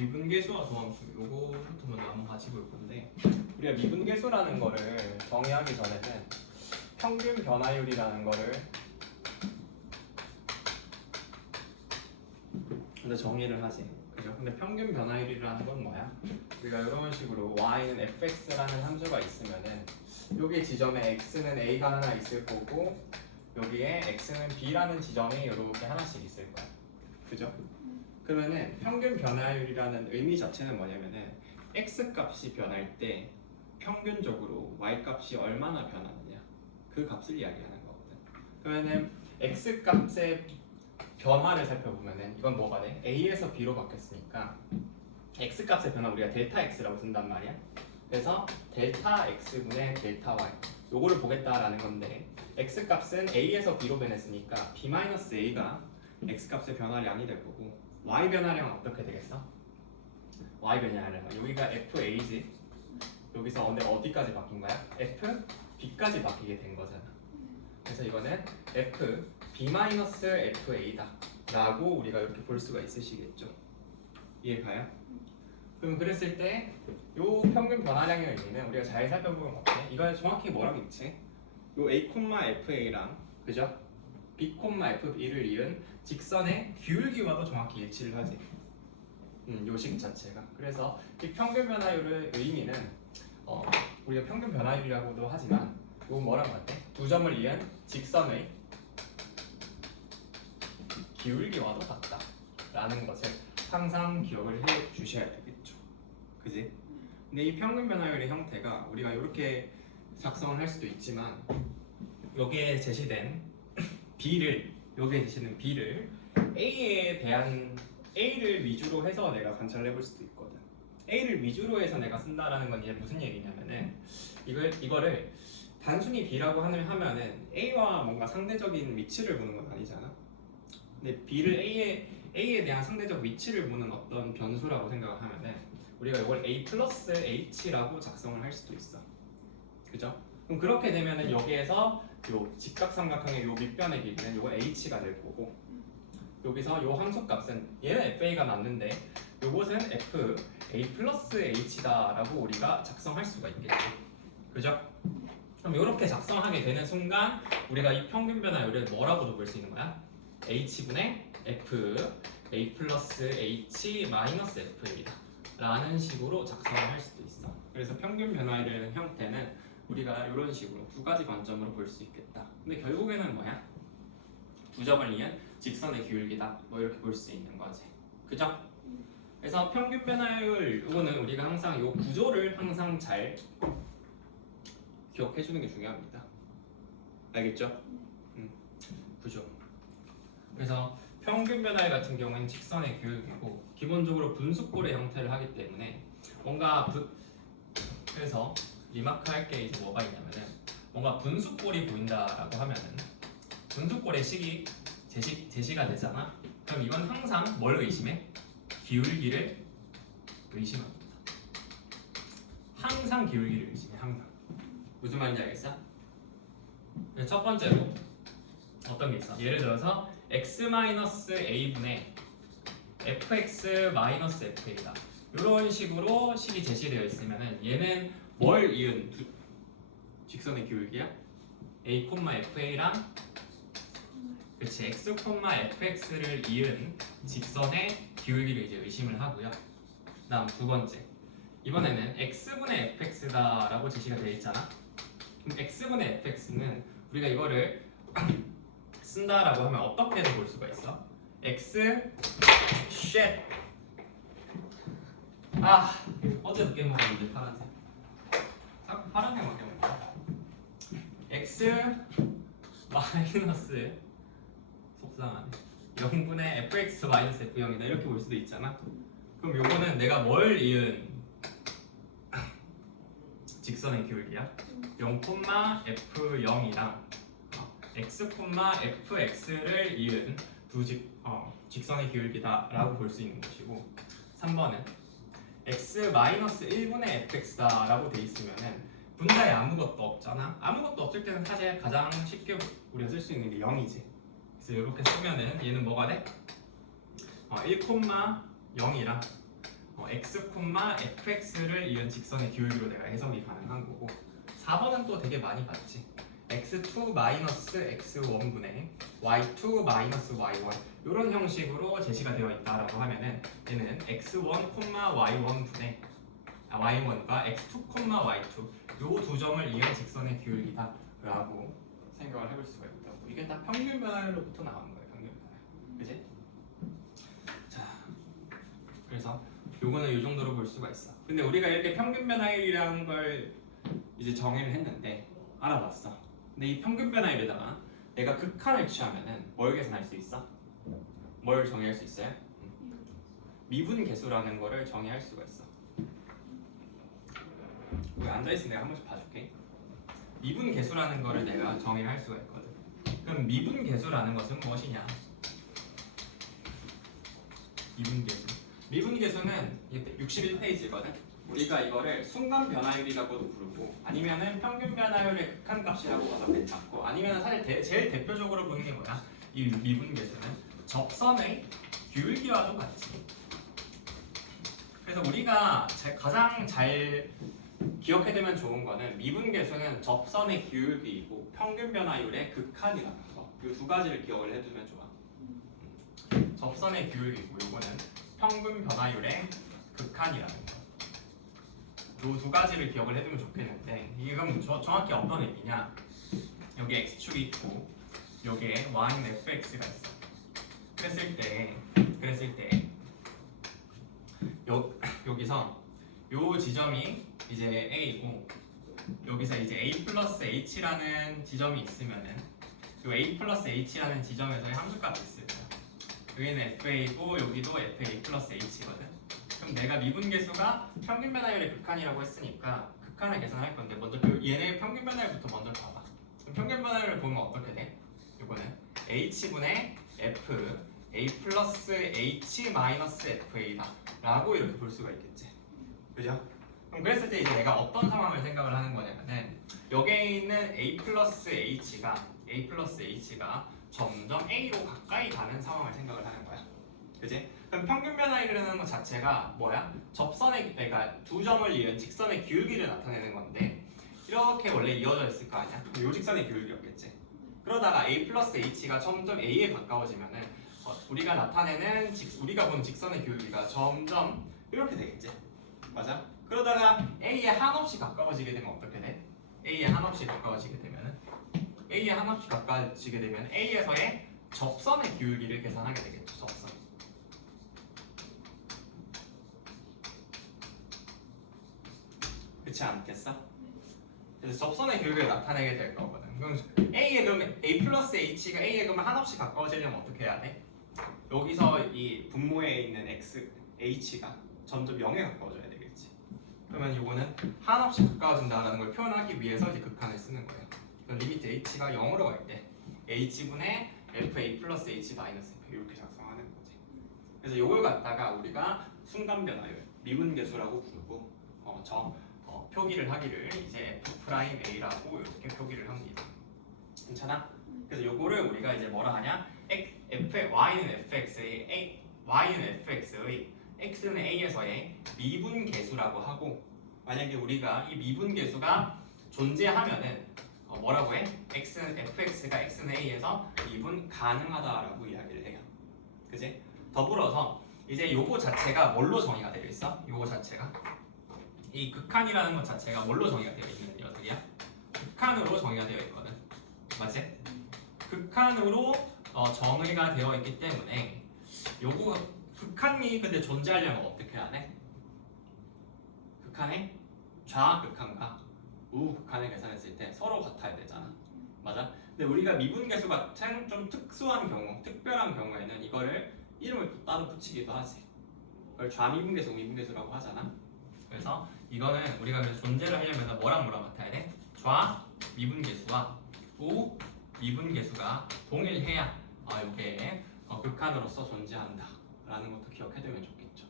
미분계수와 도함수 요거부터 먼저 한번 같이 볼 건데, 우리가 미분계수라는 거를 정의하기 전에는 평균 변화율이라는 거를 근데 정의를 하지. 그죠? 근데 평균 변화율이라는 건 뭐야? 우리가 이런 식으로 y는 fx라는 함수가 있으면은 여기 지점에 x는 a가 하나 있을 거고 여기에 x는 b라는 지점이 이렇게 하나씩 있을 거야. 그죠? 그러면은 평균 변화율이라는 의미 자체는 뭐냐면은 x 값이 변할 때 평균적으로 y 값이 얼마나 변하느냐 그 값을 이야기하는 거거든. 그러면은 x 값의 변화를 살펴보면은 이건 뭐가 돼? a에서 b로 바뀌었으니까 x 값의 변화 우리가 델타 x라고 쓴단 말이야. 그래서 델타 x분의 델타 y 요거를 보겠다라는 건데 x 값은 a에서 b로 변했으니까 b-a가 x 값의 변화량이 될 거고 y 변화량은 어떻게 되겠어? y 변화량 여기가 fa지. 여기서 근데 어디까지 바뀐 거야? f b까지 바뀌게 된 거잖아. 그래서 이거는 f b-fa다 라고 우리가 이렇게 볼 수가 있으시겠죠. 이해 가요? 그럼 그랬을 때 요 평균 변화량의 의미는 우리가 잘 살펴보면 어때? 이걸 정확히 뭐라고 있지? 요 a,fa랑 그죠? b,fb를 이은 직선의 기울기와도 정확히 일치를 하지. 요식 자체가. 그래서 이 평균 변화율의 의미는 우리가 평균 변화율이라고도 하지만 이건 뭐랑 같아? 두 점을 이은 직선의 기울기와도 같다 라는 것을 항상 기억을 해 주셔야 되겠죠. 그지? 근데 이 평균 변화율의 형태가 우리가 이렇게 작성을 할 수도 있지만 여기에 제시된 B를 여기에 제시된 B를 A에 대한 A를 위주로 해서 내가 관찰을 해볼 수도 있거든. A를 위주로 해서 내가 쓴다라는 건 이제 무슨 얘기냐면은 이거를 단순히 B라고 하면은 A와 뭔가 상대적인 위치를 보는 건 아니잖아. 근데 B를 A에 대한 상대적 위치를 보는 어떤 변수라고 생각을 하면은 우리가 이걸 A 플러스 H라고 작성을 할 수도 있어. 그죠? 그럼 그렇게 되면은 여기에서 요 직각삼각형의 요 밑변의 길이는 요거 H가 될 거고 여기서 요 함수값은 얘는 FA가 맞는데 요것은 F A 플러스 H다라고 우리가 작성할 수가 있겠죠. 그죠? 그럼 이렇게 작성하게 되는 순간 우리가 이 평균 변화율을 뭐라고도 볼 수 있는 거야? H분의 F A 플러스 H 마이너스 F이다 라는 식으로 작성을 할 수도 있어. 그래서 평균 변화율의 형태는 우리가 이런 식으로 두 가지 관점으로 볼 수 있겠다. 근데 결국에는 뭐야? 두 점을 이은 직선의 기울기다. 뭐 이렇게 볼 수 있는 거지. 그죠? 그래서 평균 변화율 이거는 우리가 항상 이 구조를 항상 잘 기억해 주는 게 중요합니다. 알겠죠? 구조. 그래서 평균 변화율 같은 경우는 직선의 기울기고 기본적으로 분수꼴의 형태를 하기 때문에 뭔가 그래서 리마크 할 게 이제 뭐가 있냐면은 뭔가 분수꼴이 보인다라고 하면은 분수꼴의 식이 제시가 되잖아. 그럼 이건 항상 뭘 의심해? 기울기를 의심합니다. 항상 기울기를 의심해. 항상. 무슨 말인지 알겠어? 첫 번째로 어떤 게 있어? 예를 들어서 x-a분의 fx-fa다 이런 식으로 식이 제시되어 있으면은 얘는 뭘 이은 직선의 기울기야? a,fa랑 그렇지 x,fx를 이은 직선의 기울기를 이제 의심을 하고요. 다음 두 번째 이번에는 x분의 fx다라고 제시가 되어 있잖아. 그럼 x분의 fx는 우리가 이거를 쓴다라고 하면 어떻게도 볼 수가 있어? x shit 어제도 깨 먹었는데 파란색 자꾸 파란색만 깨먹어. x 마이너스 속상하네 0분의 fx 마이너스 f0이다 이렇게 볼 수도 있잖아. 그럼 요거는 내가 뭘 이은 직선의 기울기야? 0,f0이랑 x,fx를 이은 직선의 기울기다라고 볼 수 있는 것이고 3번은 x-1분의 fx다라고 돼 있으면은 분자에 아무것도 없잖아. 아무것도 없을 때는 사실 가장 쉽게 우리가 쓸 수 있는 게 0이지. 그래서 이렇게 쓰면은 얘는 뭐가 돼? 1,0이랑 x, fx를 이은 직선의 기울기로 내가 해석이 가능한 거고 4번은 또 되게 많이 봤지. x2 마이너스 x1분의 y2 마이너스 y1 이런 형식으로 제시가 되어 있다라고 하면은 얘는 x1, y1분의 y1과 x2, y2 요 두 점을 이은 직선의 기울기다라고 생각을 해볼 수가 있다고. 이게 다 평균 변화율로부터 나오는 거예요. 평균 변화율. 그지? 자, 그래서 요거는 요 정도로 볼 수가 있어. 근데 우리가 이렇게 평균 변화율이라는 걸 이제 정의를 했는데 알아봤어. 근데 이 평균 변화율에다가 내가 극한을 취하면은 뭘 계산할 수 있어? 뭘 정의할 수 있어요? 미분 계수라는 거를 정의할 수가 있어. 여기 앉아있으면 내가 한 번씩 봐줄게. 미분 계수라는 거를 내가 정의를 할 수가 있거든. 그럼 미분 계수라는 것은 무엇이냐? 미분 계수. 미분 계수는 61페이지거든. 우리가 이거를 순간 변화율이라고도 부르고 아니면은 평균 변화율의 극한값이라고 봐도 괜찮고 아니면 사실 제일 대표적으로 보는 게 뭐야? 이 미분 계수는 접선의 기울기와도 같지. 그래서 우리가 가장 잘 기억해두면 좋은 거는 미분 계수는 접선의 기울기이고 평균 변화율의 극한이라는 거. 이 두 가지를 기억을 해두면 좋아. 접선의 기울기고 요거는 평균 변화율의 극한이라는 거. 요 두 가지를 기억을 해두면 좋겠는데 이게 그럼 정확히 어떤 의미냐? 여기 x축이 있고 여기에 y는 fx가 있어. 그랬을 때 여기서 요 지점이 이제 a이고 여기서 이제 a 플러스 h라는 지점이 있으면은 요 a 플러스 h라는 지점에서의 함수값이 있을 거야. 여기는 fa고 여기도 fa 플러스 h거든. 그럼 내가 미분 계수가 평균 변화율의 극한이라고 했으니까 극한을 계산할 건데 먼저 얘네 평균 변화율부터 먼저 봐봐. 그럼 평균 변화율을 보면 어떻게 돼? 이거는 h분의 f a 플러스 h 마이너스 fa다 라고 이렇게 볼 수가 있겠지. 그죠? 그럼 그랬을 때 이제 내가 어떤 상황을 생각을 하는 거냐면은 여기에 있는 a 플러스 h가 점점 a로 가까이 가는 상황을 생각을 하는 거야. 그지? 그럼 평균 변화율이라는 것 자체가 뭐야? 접선의 그러니까 두 점을 이은 직선의 기울기를 나타내는 건데 이렇게 원래 이어져 있을 거 아니야? 요 직선의 기울기였겠지. 그러다가 a 플러스 h가 점점 a에 가까워지면은 우리가 나타내는 우리가 보는 직선의 기울기가 점점 이렇게 되겠지. 맞아? 그러다가 a에 한없이 가까워지게 되면 어떻게 돼? a에 한없이 가까워지게 되면은 a에서의 접선의 기울기를 계산하게 되겠죠. 접선. 그렇지 않겠어? 그래서 접선의 기울기를 나타내게 될 거거든. 그럼 a 플러스 h가 a에 그러면 한없이 가까워지려면 어떻게 해야 돼? 여기서 이 분모에 있는 h가 점점 0에 가까워져야 되겠지. 그러면 이거는 한없이 가까워진다는 걸 표현하기 위해서 이제 극한을 쓰는 거예요. 리미트 h가 0으로 갈 때 h분의 fa 플러스 h 마이너스 f 이렇게 작성하는 거지. 그래서 이걸 갖다가 우리가 순간 변화율, 미분 계수라고 부르고 표기를 하기를 이제 f'a라고 이렇게 표기를 합니다. 괜찮아? 그래서 요거를 우리가 이제 뭐라 하냐? y는 fx의 x는 a에서의 미분 계수라고 하고 만약에 우리가 이 미분 계수가 존재하면은 뭐라고 해? fx가 x는 a에서 미분 가능하다라고 이야기를 해요. 그지? 더불어서 이제 요거 자체가 뭘로 정의가 되어 있어? 요거 자체가 이 극한이라는 것 자체가 뭘로 정의가 되어 있는 녀석이야? 극한으로 정의가 되어 있거든. 맞지? 극한으로 정의가 되어 있기 때문에 요거 극한이 근데 존재하려면 어떻게 해야 돼? 극한의 좌극한과 우극한을 계산했을 때 서로 같아야 되잖아. 맞아? 근데 우리가 미분계수 같은 좀 특수한 경우, 특별한 경우에는 이거를 이름을 또 따로 붙이기도 하지. 그걸 좌미분계수, 우미분계수라고 하잖아. 그래서 이거는 우리가 그래서 존재를 하려면 뭐랑 같아야 돼? 좌미분계수와 우미분계수가 동일해야 이게 극한으로서 존재한다 라는 것도 기억해두면 좋겠죠.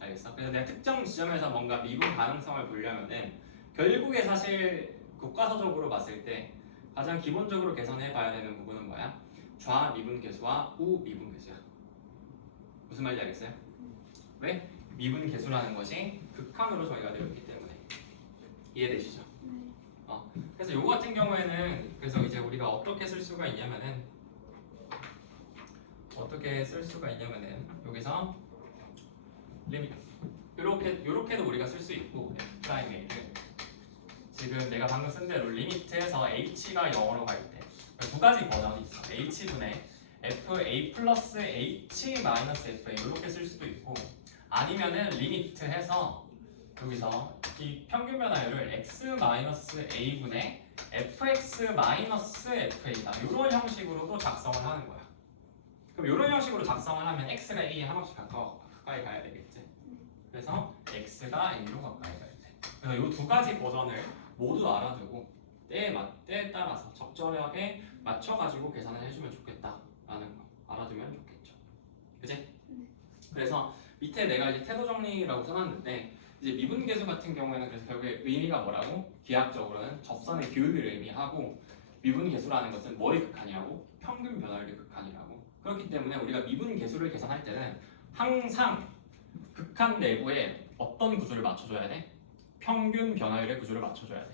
알겠어? 그래서 내가 특정 지점에서 뭔가 미분 가능성을 보려면은 결국에 사실 교과서적으로 봤을 때 가장 기본적으로 계산해봐야 되는 부분은 뭐야? 좌미분계수와 우미분계수야. 무슨 말인지 알겠어요? 왜? 미분 계수라는 것이 극한으로 저희가 되어 있기 때문에 이해되시죠? 그래서 요거 같은 경우에는 그래서 이제 우리가 어떻게 쓸 수가 있냐면은 여기서 리밋 요렇게도 우리가 쓸 수 있고 F'A를 지금 내가 방금 쓴 대로 리미트에서 h가 0으로 갈 때 두 가지 버전이 있어. h분의 fa 플러스 h 마이너스 fa 이렇게 쓸 수도 있고 아니면은 리미트 해서 여기서 이 평균 변화율을 x 마이너스 a분의 fx 마이너스 fa다 이런 형식으로도 작성을 하는 거야. 그럼 이런 형식으로 작성을 하면 x가 a에 한없이 가까이 가야 되겠지. 그래서 x가 a로 가까이 가야 돼. 그래서 이 두 가지 버전을 모두 알아두고 때에 따라서 적절하게 맞춰가지고 계산을 해주면 좋겠다라는 거 알아두면 좋겠죠. 그치? 그래서 밑에 내가 이제 태도 정리라고 써놨는데 이제 미분계수 같은 경우에는 그래서 결국에 의미가 뭐라고? 기하학적으로는 접선의 기울기를 의미하고 미분계수라는 것은 뭐의 극한이라고? 평균 변화율의 극한이라고. 그렇기 때문에 우리가 미분계수를 계산할 때는 항상 극한 내부에 어떤 구조를 맞춰줘야 돼? 평균 변화율의 구조를 맞춰줘야 돼.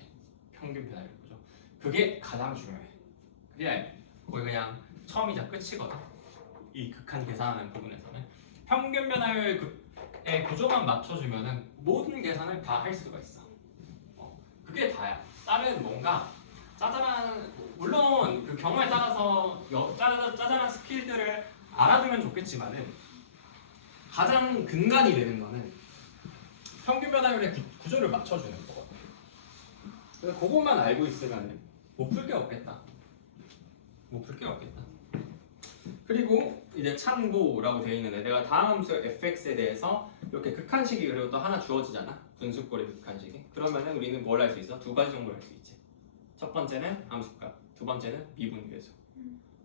평균 변화율 구조. 그게 가장 중요해. 그게 거의 그냥 처음이자 끝이거든. 이 극한 계산하는 부분에서는 평균 변화율의 구조만 맞춰주면은 모든 계산을 다 할 수가 있어. 그게 다야. 다른 뭔가 짜잘한 물론 그 경우에 따라서 짜잘한 스킬들을 알아두면 좋겠지만은 가장 근간이 되는 거는 평균 변화율의 구조를 맞춰주는 거거든. 그래서 그것만 알고 있으면 못 풀 게 없겠다. 그리고 이제 참고라고 되어 있는데 내가 다음 수 fx에 대해서 이렇게 극한식이 그리고 또 하나 주어지잖아. 분수꼴의 극한식이. 그러면은 우리는 뭘 할 수 있어? 두 가지 정도를 할 수 있지. 첫 번째는 함수값, 두 번째는 미분계수.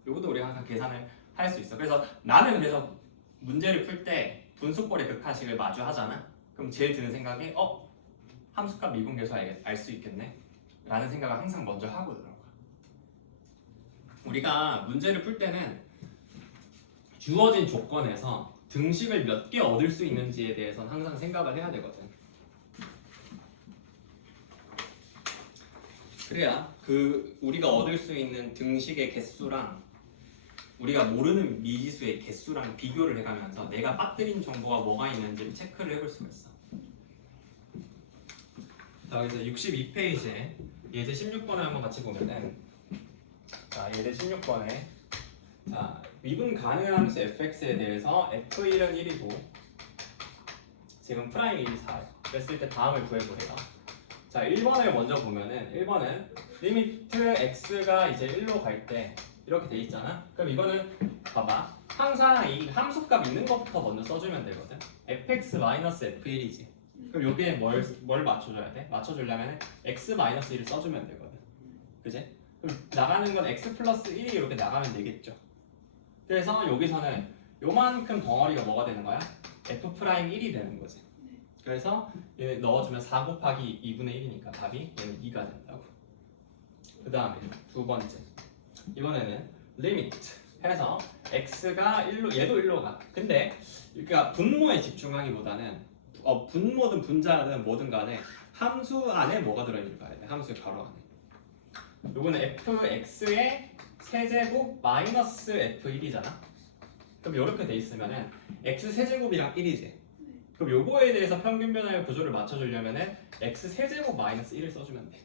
이것도 우리가 항상 계산을 할 수 있어. 그래서 나는 그래서 문제를 풀 때 분수꼴의 극한식을 마주하잖아. 그럼 제일 드는 생각이 함수값 미분계수 알 수 있겠네 라는 생각을 항상 먼저 하고 들어가. 우리가 문제를 풀 때는 주어진 조건에서 등식을 몇 개 얻을 수 있는지에 대해서는 항상 생각을 해야 되거든. 그래야 그 우리가 얻을 수 있는 등식의 개수랑 우리가 모르는 미지수의 개수랑 비교를 해가면서 내가 빠뜨린 정보가 뭐가 있는지를 체크를 해볼 수가 있어. 자, 그래서 62페이지에 예제 16번을 한번 같이 보면은 자, 예제 16번에 자, 미분 가능한 함수 fx에 대해서 f1은 1이고 지금 프라임 1이 4예요. 그랬을 때 다음을 구해보래요. 자, 1번을 먼저 보면은 1번은 리미트 x가 이제 1로 갈 때 이렇게 돼 있잖아. 그럼 이거는 봐봐. 항상 이 함수값 있는 것부터 먼저 써주면 되거든. fx-f1이지. 그럼 여기에 뭘 맞춰줘야 돼? 맞춰주려면 x-1을 써주면 되거든. 그지? 그럼 나가는 건 x 플러스 1이 이렇게 나가면 되겠죠. 그래서 여기서는 요만큼 덩어리가 뭐가 되는 거야? f'1이 되는 거지. 그래서 얘 넣어주면 4 곱하기 2분의 1이니까 답이 얘는 2가 된다고. 그 다음에 두 번째 이번에는 리미트 해서 x가 1로 얘도 1로 가. 근데 그러니까 분모에 집중하기보다는 분모든 분자든 뭐든 간에 함수 안에 뭐가 들어있는지 봐야 돼. 함수 가로 안에. 요거는 fx의 세제곱 마이너스 f1이잖아. 그럼 이렇게 돼 있으면은 x 세제곱이랑 1이지. 그럼 요거에 대해서 평균 변화율 구조를 맞춰주려면은 x 세제곱 마이너스 1을 써주면 돼.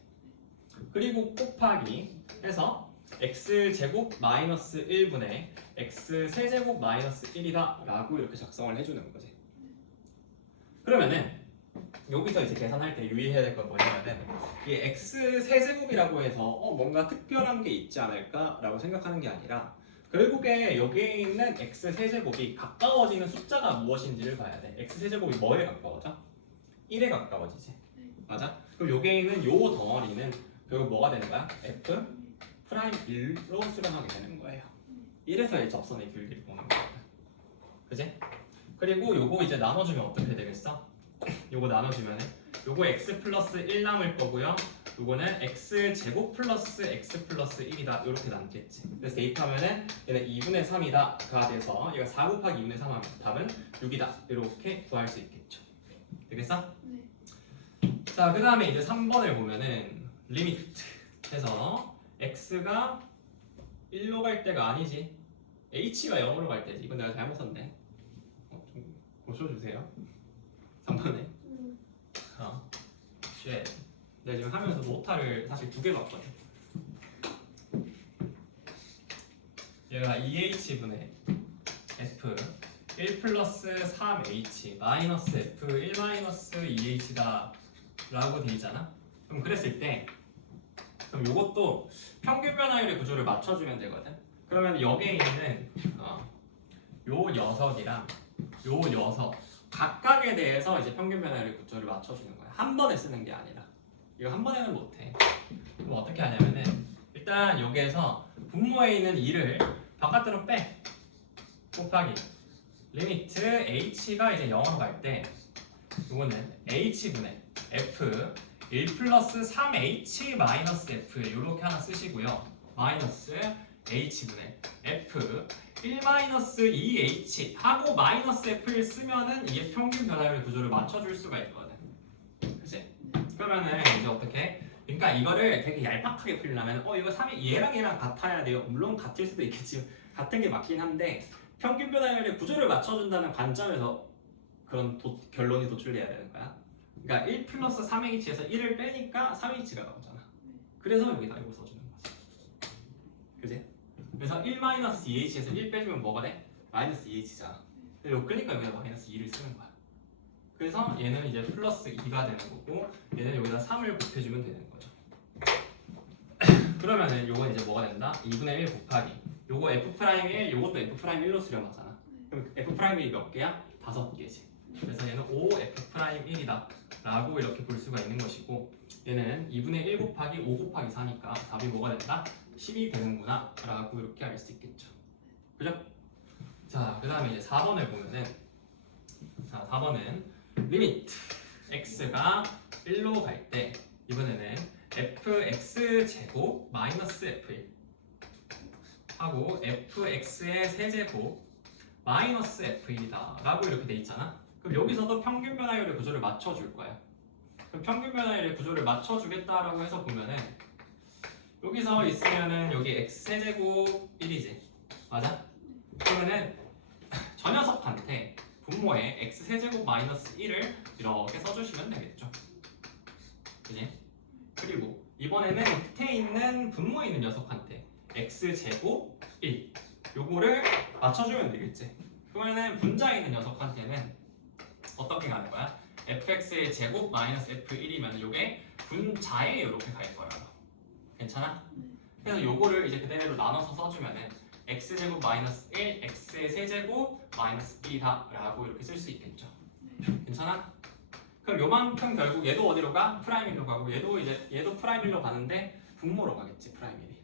그리고 곱하기 해서 x 제곱 마이너스 1분의 x 세제곱 마이너스 1이다 라고 이렇게 작성을 해주는 거지. 그러면은 여기서 이제 계산할 때 유의해야 될 건 뭐냐면은 이 x 세제곱이라고 해서 뭔가 특별한 게 있지 않을까 라고 생각하는 게 아니라 결국에 여기에 있는 x 세제곱이 가까워지는 숫자가 무엇인지를 봐야 돼. x 세제곱이 뭐에 가까워져? 1에 가까워지지. 맞아? 그럼 여기에 있는 요 덩어리는 결국 뭐가 되는 거야? f 프라임 1로 수렴하게 되는 거예요. 1에서의 접선의 길이를 보는 거야. 그지? 그리고 요거 이제 나눠주면 어떻게 되겠어? 요거 나눠주면은 요거 x 플러스 1 남을 거고요. 요거는 x 제곱 플러스 x 플러스 1이다 이렇게 남겠지. 그래서 대입하면은 얘는 2분의 3이다가 돼서 얘가 4 곱하기 2분의 3 하면 답은 6이다 이렇게 구할 수 있겠죠. 되겠어? 네. 자, 그 다음에 이제 3번을 보면은 리미트 해서 x가 1로 갈 때가 아니지. h가 0으로 갈 때지. 이건 내가 잘못 썼네. 좀 고쳐주세요. 3번에. 쉣. 내가 지금 하면서 노타를 사실 2개 봤거든. 얘가 2h분의 f 1 플러스 3h 마이너스 f 1 마이너스 2h다 라고 돼 있잖아. 그럼 그랬을 때 그럼 요것도 평균 변화율의 구조를 맞춰주면 되거든. 그러면 여기에 있는 요 녀석이랑 요 녀석 각각에 대해서 이제 평균 변화율의 구조를 맞춰주는 거야. 한 번에 쓰는 게 아니라. 이거 한 번에는 못해. 그럼 어떻게 하냐면은 일단 여기에서 분모에 있는 2를 바깥으로 빼. 곱하기 리미트 h가 이제 0으로 갈 때 요거는 h분의 f 1 플러스 3h 마이너스 f 이렇게 하나 쓰시고요. 마이너스 h분의 f 1 마이너스 2h 하고 마이너스 f를 쓰면은 이게 평균 변화율의 구조를 맞춰줄 수가 있거든. 그치? 그러면은 이제 어떻게? 그러니까 이거를 되게 얄팍하게 풀려면 이거 3이 얘랑 같아야 돼요. 물론 같을 수도 있겠지. 같은 게 맞긴 한데 평균 변화율의 구조를 맞춰준다는 관점에서 그런 결론이 도출돼야 되는 거야. 그러니까 1 플러스 3h에서 1을 빼니까 3h가 나오잖아. 그래서 여기다 이거 써주는 거지. 그지? 그래서 1 마이너스 2h에서 1 빼주면 뭐가 돼? 마이너스 2h잖아. 그러니까 여기다 마이너스 2를 쓰는 거야. 그래서 얘는 이제 플러스 2가 되는 거고 얘는 여기다 3을 곱해주면 되는 거죠. 그러면은 요건 이제 뭐가 된다? 2분의 1 곱하기 요거 f'1 요것도 f'1로 수렴하잖아. 그럼 f'1이 몇 개야? 5개지. 그래서 얘는 5f'1이다 라고 이렇게 볼 수가 있는 것이고 얘는 2분의 1 곱하기 5 곱하기 4니까 답이 뭐가 된다? 10이 되는구나 라고 이렇게 알 수 있겠죠. 그죠? 자, 그 다음에 이제 4번을 보면은 자, 4번은 리미트 x가 1로 갈 때 이번에는 fx 제곱 마이너스 f1 하고 fx의 세제곱 마이너스 f1이다 라고 이렇게 돼 있잖아. 그럼 여기서도 평균 변화율의 구조를 맞춰줄 거야. 그럼 평균 변화율의 구조를 맞춰주겠다라고 해서 보면은 여기서 있으면은 여기 x 세제곱 1이지. 맞아? 그러면은 저 녀석한테 분모에 x 세제곱 마이너스 1을 이렇게 써주시면 되겠죠. 그지? 그리고 이번에는 밑에 있는 분모에 있는 녀석한테 x 제곱 1 요거를 맞춰주면 되겠지. 그러면은 분자에 있는 녀석한테는 어떻게 가는 거야? fx의 제곱 마이너스 f1이면 요게 분자에 이렇게 갈 거야. 괜찮아? 그래서 요거를 이제 그대로 나눠서 써주면은 x제곱 마이너스 1 x의 세제곱 마이너스 1이다 라고 이렇게 쓸 수 있겠죠. 괜찮아? 그럼 요만큼 결국 얘도 어디로 가? 프라임 1로 가고 얘도 프라임 1로 가는데 분모로 가겠지. 프라임 1이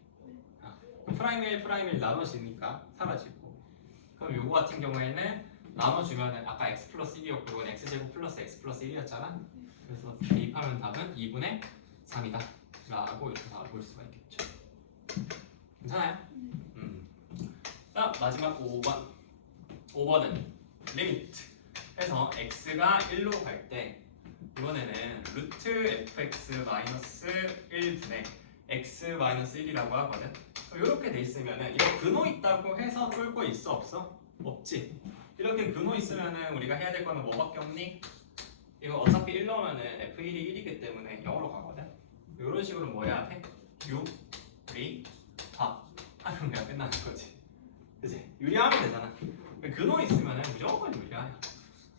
프라임 1 프라임 1 나눠지니까 사라지고 그럼 요거 같은 경우에는 나눠주면은 아까 x 플러스 1이었고 이건 x제곱 플러스 x 플러스 1이었잖아. 그래서 대입하면 답은 2분의 3이다 라고 이렇게 볼 수가 있겠죠. 괜찮아요? 자, 마지막 5번은 리미트 해서 x가 1로 갈 때 이번에는 루트 fx 마이너스 1분의 x 마이너스 1이라고 하거든. 이렇게 돼 있으면은 이거 근호 있다고 해서 풀 거 있어 없어? 없지. 이렇게 근호 있으면은 우리가 해야 될 거는 뭐밖에 없니? 이거 어차피 1 넣으면은 f1이 1이기 때문에 0으로 가거든. 이런 식으로 뭐 해야 돼? 6, 3, 4 하면 그냥 끝나는 거지. 그치? 유리하면 되잖아. 근호 있으면은 무조건 유리하야.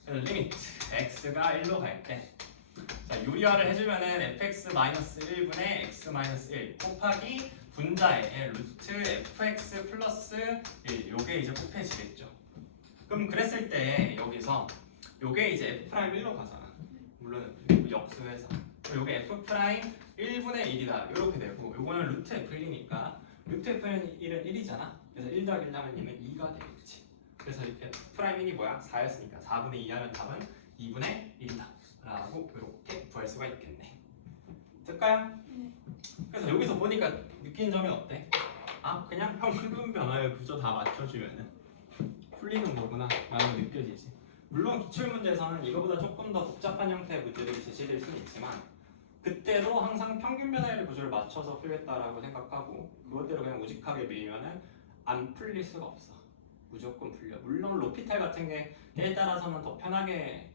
그래서 리미트 x가 1로 갈 때 자, 유리화를 해주면은 fx-1분의 x-1 곱하기 분자의 루트 fx 플러스 1 요게 이제 곱해지겠죠. 그럼 그랬을 때 여기서 요게 이제 f'1로 가잖아. 물론 역수해서 요게 f'1분의 1이다 이렇게 되고 요거는 루트 f1이니까 루트 f1은 1이잖아. 그래서 1 더하기 1 하면 얘는 2가 되겠지. 그래서 이렇게 프라임1이 뭐야? 4였으니까 4분의 2 하면 답은 2분의 1이다 라고 이렇게 구할 수가 있겠네. 될까요? 그래서 여기서 보니까 느낀 점이 어때? 아 그냥 평균 변화율 구조 다 맞춰주면은 풀리는 거구나 라고 느껴지지. 물론 기출문제에서는 이거보다 조금 더 복잡한 형태의 문제들이 제시될 수는 있지만 그때도 항상 평균 변화율 구조를 맞춰서 풀겠다라고 생각하고 그것대로 그냥 우직하게 밀면은 안 풀릴 수가 없어. 무조건 풀려. 물론 로피탈 같은 게 때에 따라서는 더 편하게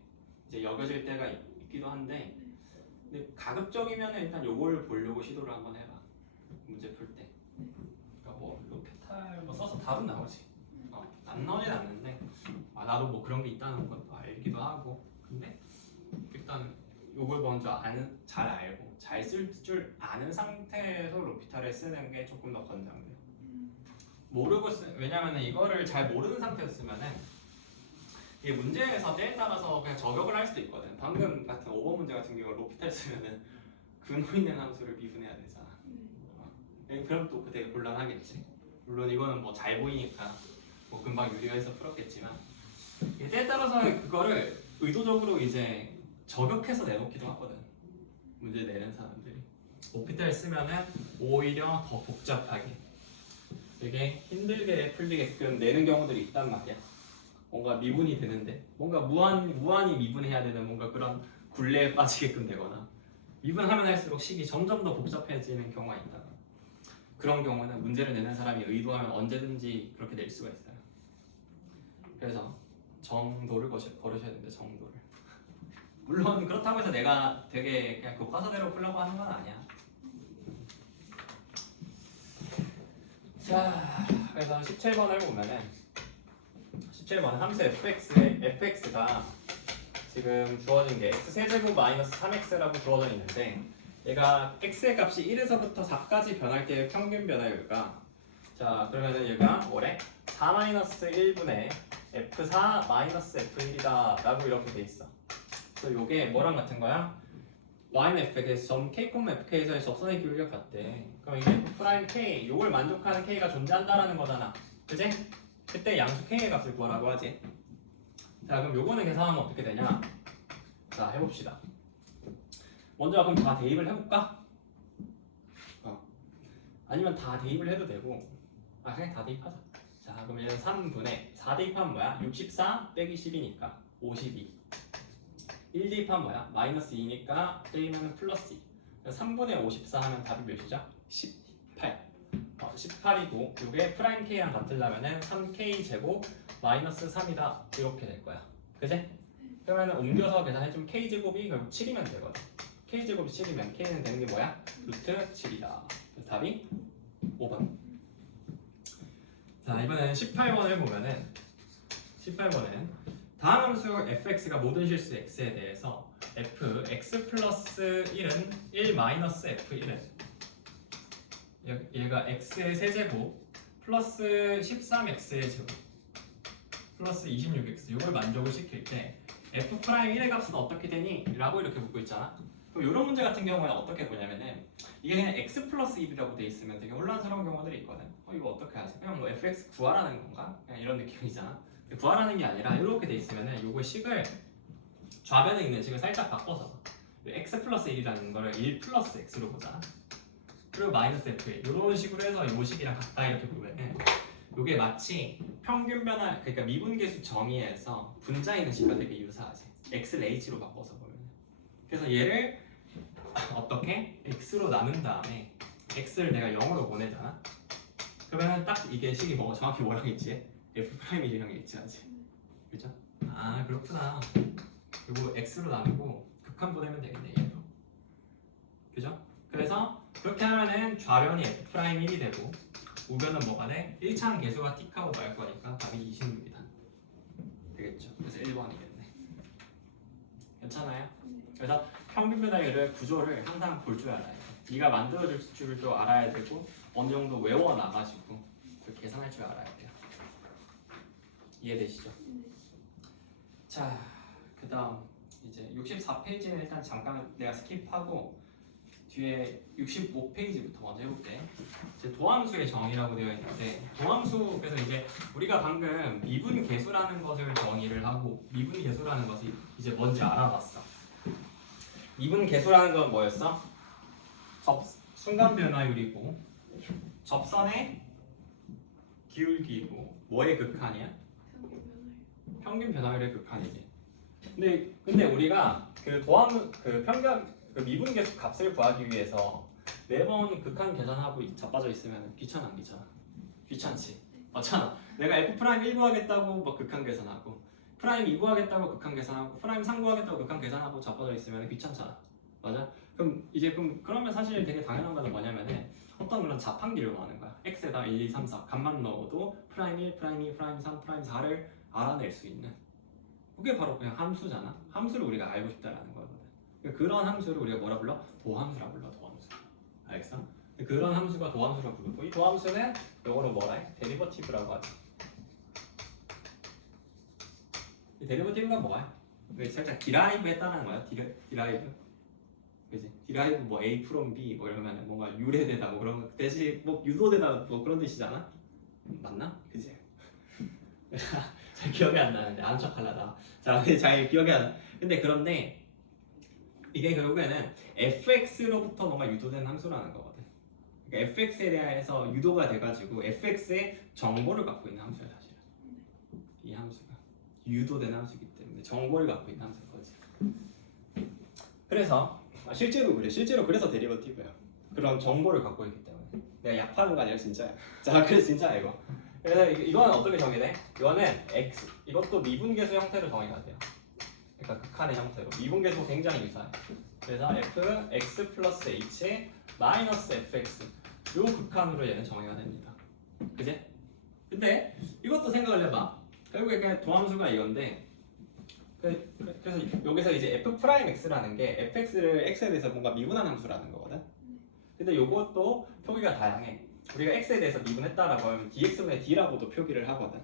이제 여겨질 때가 있기도 한데 근데 가급적이면 일단 요걸 보려고 시도를 한번 해봐. 문제 풀 때. 그러니까 뭐 로피탈 뭐 써서 답은 나오지. 안 나오진 않는데 나도 뭐 그런 게 있다는 것도 알기도 하고 근데 일단 요걸 먼저 잘 알고 잘 쓸 줄 아는 상태에서 로피탈을 쓰는 게 조금 더 권장돼요. 모르고 왜냐면은 이거를 잘 모르는 상태에서 쓰면은 이게 문제에서 때에 따라서 그냥 저격을 할 수도 있거든. 방금 같은 5번 문제 같은 경우 로피탈 쓰면은 근호 있는 함수를 미분해야 되잖아. 그럼 또 되게 곤란하겠지. 물론 이거는 뭐 잘 보이니까 뭐 금방 유리해서 풀었겠지만 때에 따라서는 그거를 의도적으로 이제 저격해서 내놓기도 하거든. 문제 내는 사람들이 로피탈 쓰면은 오히려 더 복잡하게 되게 힘들게 풀리게끔 내는 경우들이 있단 말이야. 뭔가 미분이 되는데 뭔가 무한히 미분해야 되는 뭔가 그런 굴레에 빠지게끔 되거나 미분하면 할수록 식이 점점 더 복잡해지는 경우가 있다. 그런 경우는 문제를 내는 사람이 의도하면 언제든지 그렇게 낼 수가 있어요. 그래서 정도를 걸으셔야 되는데 정도를. 물론 그렇다고 해서 내가 되게 그냥 교과서대로 풀려고 하는 건 아니야. 자, 그래서 17번을 보면은 17번은 함수 fx가 지금 주어진 게 x세제곱 마이너스 3x라고 주어져 있는데 얘가 x의 값이 1에서부터 4까지 변할 때의 평균 변화율과 자 그러면은 얘가 뭐래? 4 마이너스 1분의 f4 마이너스 f1이다 라고 이렇게 돼 있어. 그래서 요게 뭐랑 같은 거야? y는 fx에서 점 k, fk에서의 접선의 기울기가 같대. 그럼 이게 f 프라임 k 요걸 만족하는 k가 존재한다라는 거잖아. 그지? 그때 양수 k의 값을 구하라고 하지. 자 그럼 요거는 계산하면 어떻게 되냐? 자 해봅시다. 먼저 그럼 다 대입을 해볼까? 아니면 다 대입을 해도 되고 그냥 다 대입하자. 자 그럼 얘는 3분의 4 대입하면 뭐야? 64 빼기 10이니까 52 1 대입하면 뭐야? 마이너스 2니까 빼기면 플러스 2 3분의 54 하면 답이 몇이죠? 18 18이고 요게 프라임 k랑 같으려면은 3k 제곱 마이너스 3이다 이렇게 될 거야. 그지? 그러면 옮겨서 계산해주면 k 제곱이 결국 7이면 되거든. k 제곱이 7이면 k는 되는 게 뭐야? 루트 7이다. 그래서 답이 5번. 자 이번엔 18번을 보면은 18번은 다음 함수 fx가 모든 실수 x에 대해서 f x 플러스 1은 1 마이너스 f1은 얘가 x의 세제곱 플러스 13x의 제곱 플러스 26x 이걸 만족을 시킬 때 f 프라임 1의 값은 어떻게 되니? 라고 이렇게 묻고 있잖아. 그럼 이런 문제 같은 경우에는 어떻게 보냐면은 이게 그냥 x 플러스 1이라고 돼 있으면 되게 혼란스러운 경우들이 있거든. 이거 어떻게 하지? 그냥 뭐 fx 구하라는 건가? 그냥 이런 느낌이잖아. 구하라는 게 아니라 이렇게 돼 있으면은 요거 식을 좌변에 있는 식을 살짝 바꿔서 x 플러스 1이라는 거를 1 플러스 x로 보자. 그리고 마이너스 f1 이런 식으로 해서 요 식이랑 같다 이렇게 보면은 요게 마치 평균 변화 그러니까 미분계수 정의에서 분자 있는 식과 되게 유사하지. x를 h로 바꿔서 보면. 그래서 얘를 어떻게 x로 나눈 다음에 x를 내가 0으로 보내잖아. 그러면 딱 이게 식이 뭐 정확히 뭐랑 있지? f'1이랑 일치하지. 그죠? 아 그렇구나. 그리고 x로 나누고 극한 보내면 되겠네 얘도. 그죠? 그래서 그렇게 하면은 좌변이 f'1이 되고 우변은 뭐가 돼? 1차는 계수가 틱하고 말 거니까 답이 26이다. 되겠죠? 그래서 1번이겠네. 괜찮아요? 그래서 평균 변화율의 구조를 항상 볼 줄 알아야 돼. 네가 만들어줄 줄도 알아야 되고 어느 정도 외워놔가지고 그걸 계산할 줄 알아야 돼요. 이해되시죠? 자, 그 다음 이제 64페이지는 일단 잠깐 내가 스킵하고 뒤에 65페이지부터 먼저 해볼게. 이제 도함수의 정의라고 되어 있는데 도함수 그래서 이제 우리가 방금 미분계수라는 것을 정의를 하고 미분계수라는 것이 이제 뭔지 알아봤어. 미분계수라는 건 뭐였어? 순간 변화율이고 접선의 기울기이고 뭐의 극한이야? 평균 변화율의 극한이지. 근데 우리가 그 그 평균 그 미분계수 값을 구하기 위해서 매번 극한 계산하고 자빠져 있으면 귀찮아 안 귀찮아? 귀찮지. 맞잖아. 내가 f 프라임 1 구하겠다고 뭐 극한 계산하고 프라임 2 구하겠다고 극한 계산하고 프라임 3 구하겠다고 극한 계산하고 자빠져 있으면 귀찮잖아. 맞아? 그러면 사실 되게 당연한 거는 뭐냐면은 어떤 그런 자판기를 넣는 거야. x에다 1, 2, 3, 4 값만 넣어도 프라임 1, 프라임 2, 프라임 3, 프라임 4를 알아낼 수 있는 그게 바로 그냥 함수잖아. 함수를 우리가 알고 싶다라는 거거든. 그런 함수를 우리가 뭐라 불러? 도함수라 불러. 도함수. 알겠어? 그런 함수가 도함수라 부르고 이 도함수는 영어로 뭐라 해? 데리버티브라고 하지. 이 데리버티브가 뭐야? 살짝 디라이브 했다는 거야. 디라이브. 그지? 디라이브 뭐 A from B 뭐 이러면 뭔가 유래되다 뭐 그런 거 대신 뭐 유도되다 뭐 그런 뜻이잖아. 맞나? 그지? 잘 기억이 안 나는데 아는 척 하려다. 잘 기억이 안 나. 그런데 이게 결국에는 fx로부터 뭔가 유도된 함수라는 거거든. 그러니까 fx에 대해서 유도가 돼가지고 fx의 정보를 갖고 있는 함수야 사실은. 이 함수가 유도된 함수이기 때문에 정보를 갖고 있는 함수인 거지. 그래서 실제로 그래. 실제로 그래서 데리버티브야. 그런 정보를 갖고 있기 때문에. 내가 약파는 거 아니라 진짜야. 자, 그래서 진짜 이거. 그래서 이거는 어떻게 정의돼? 이거는 x. 이것도 미분계수 형태로 정의가 돼요. 그러니까 극한의 형태로. 미분계수 굉장히 유사해. 그래서 f x 플러스 h 마이너스 fx. 요 극한으로 얘는 정의가 됩니다. 그지? 근데 이것도 생각을 해봐. 결국에 그냥 도함수가 이건데. 그래서 여기서 이제 f 프라임 x라는 게 fx를 x에 대해서 뭔가 미분한 함수라는 거거든. 근데 요것도 표기가 다양해. 우리가 x에 대해서 미분했다라고 하면 dx분의 d라고도 표기를 하거든.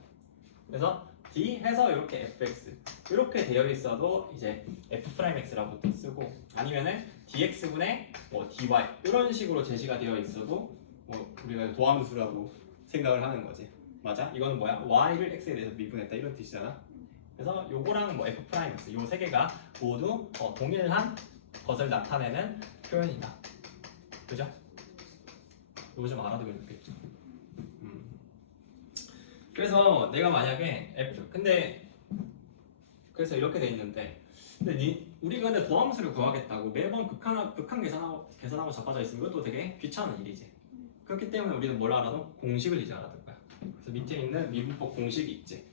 그래서 d 해서 이렇게 fx 이렇게 되어 있어도 이제 f 프라임 x라고 또 쓰고 아니면은 dx분의 뭐 dy 이런 식으로 제시가 되어 있어도 뭐 우리가 도함수라고 생각을 하는 거지. 맞아? 이거는 뭐야? y를 x에 대해서 미분했다 이런 뜻이잖아. 그래서 요거랑 뭐 f 프라임 x 요 세 개가 모두 동일한 것을 나타내는 표현이다. 그죠? 이거 좀 알아두면 좋겠죠. 그래서 내가 만약에 그래서 이렇게 돼 있는데 우리가 근데 도함수를 구하겠다고 매번 극한 계산하고 자빠져 있으면 이것도 되게 귀찮은 일이지. 그렇기 때문에 우리는 뭘 알아도 공식을 이제 알아둘 거야. 그래서 밑에 있는 미분법 공식이 있지.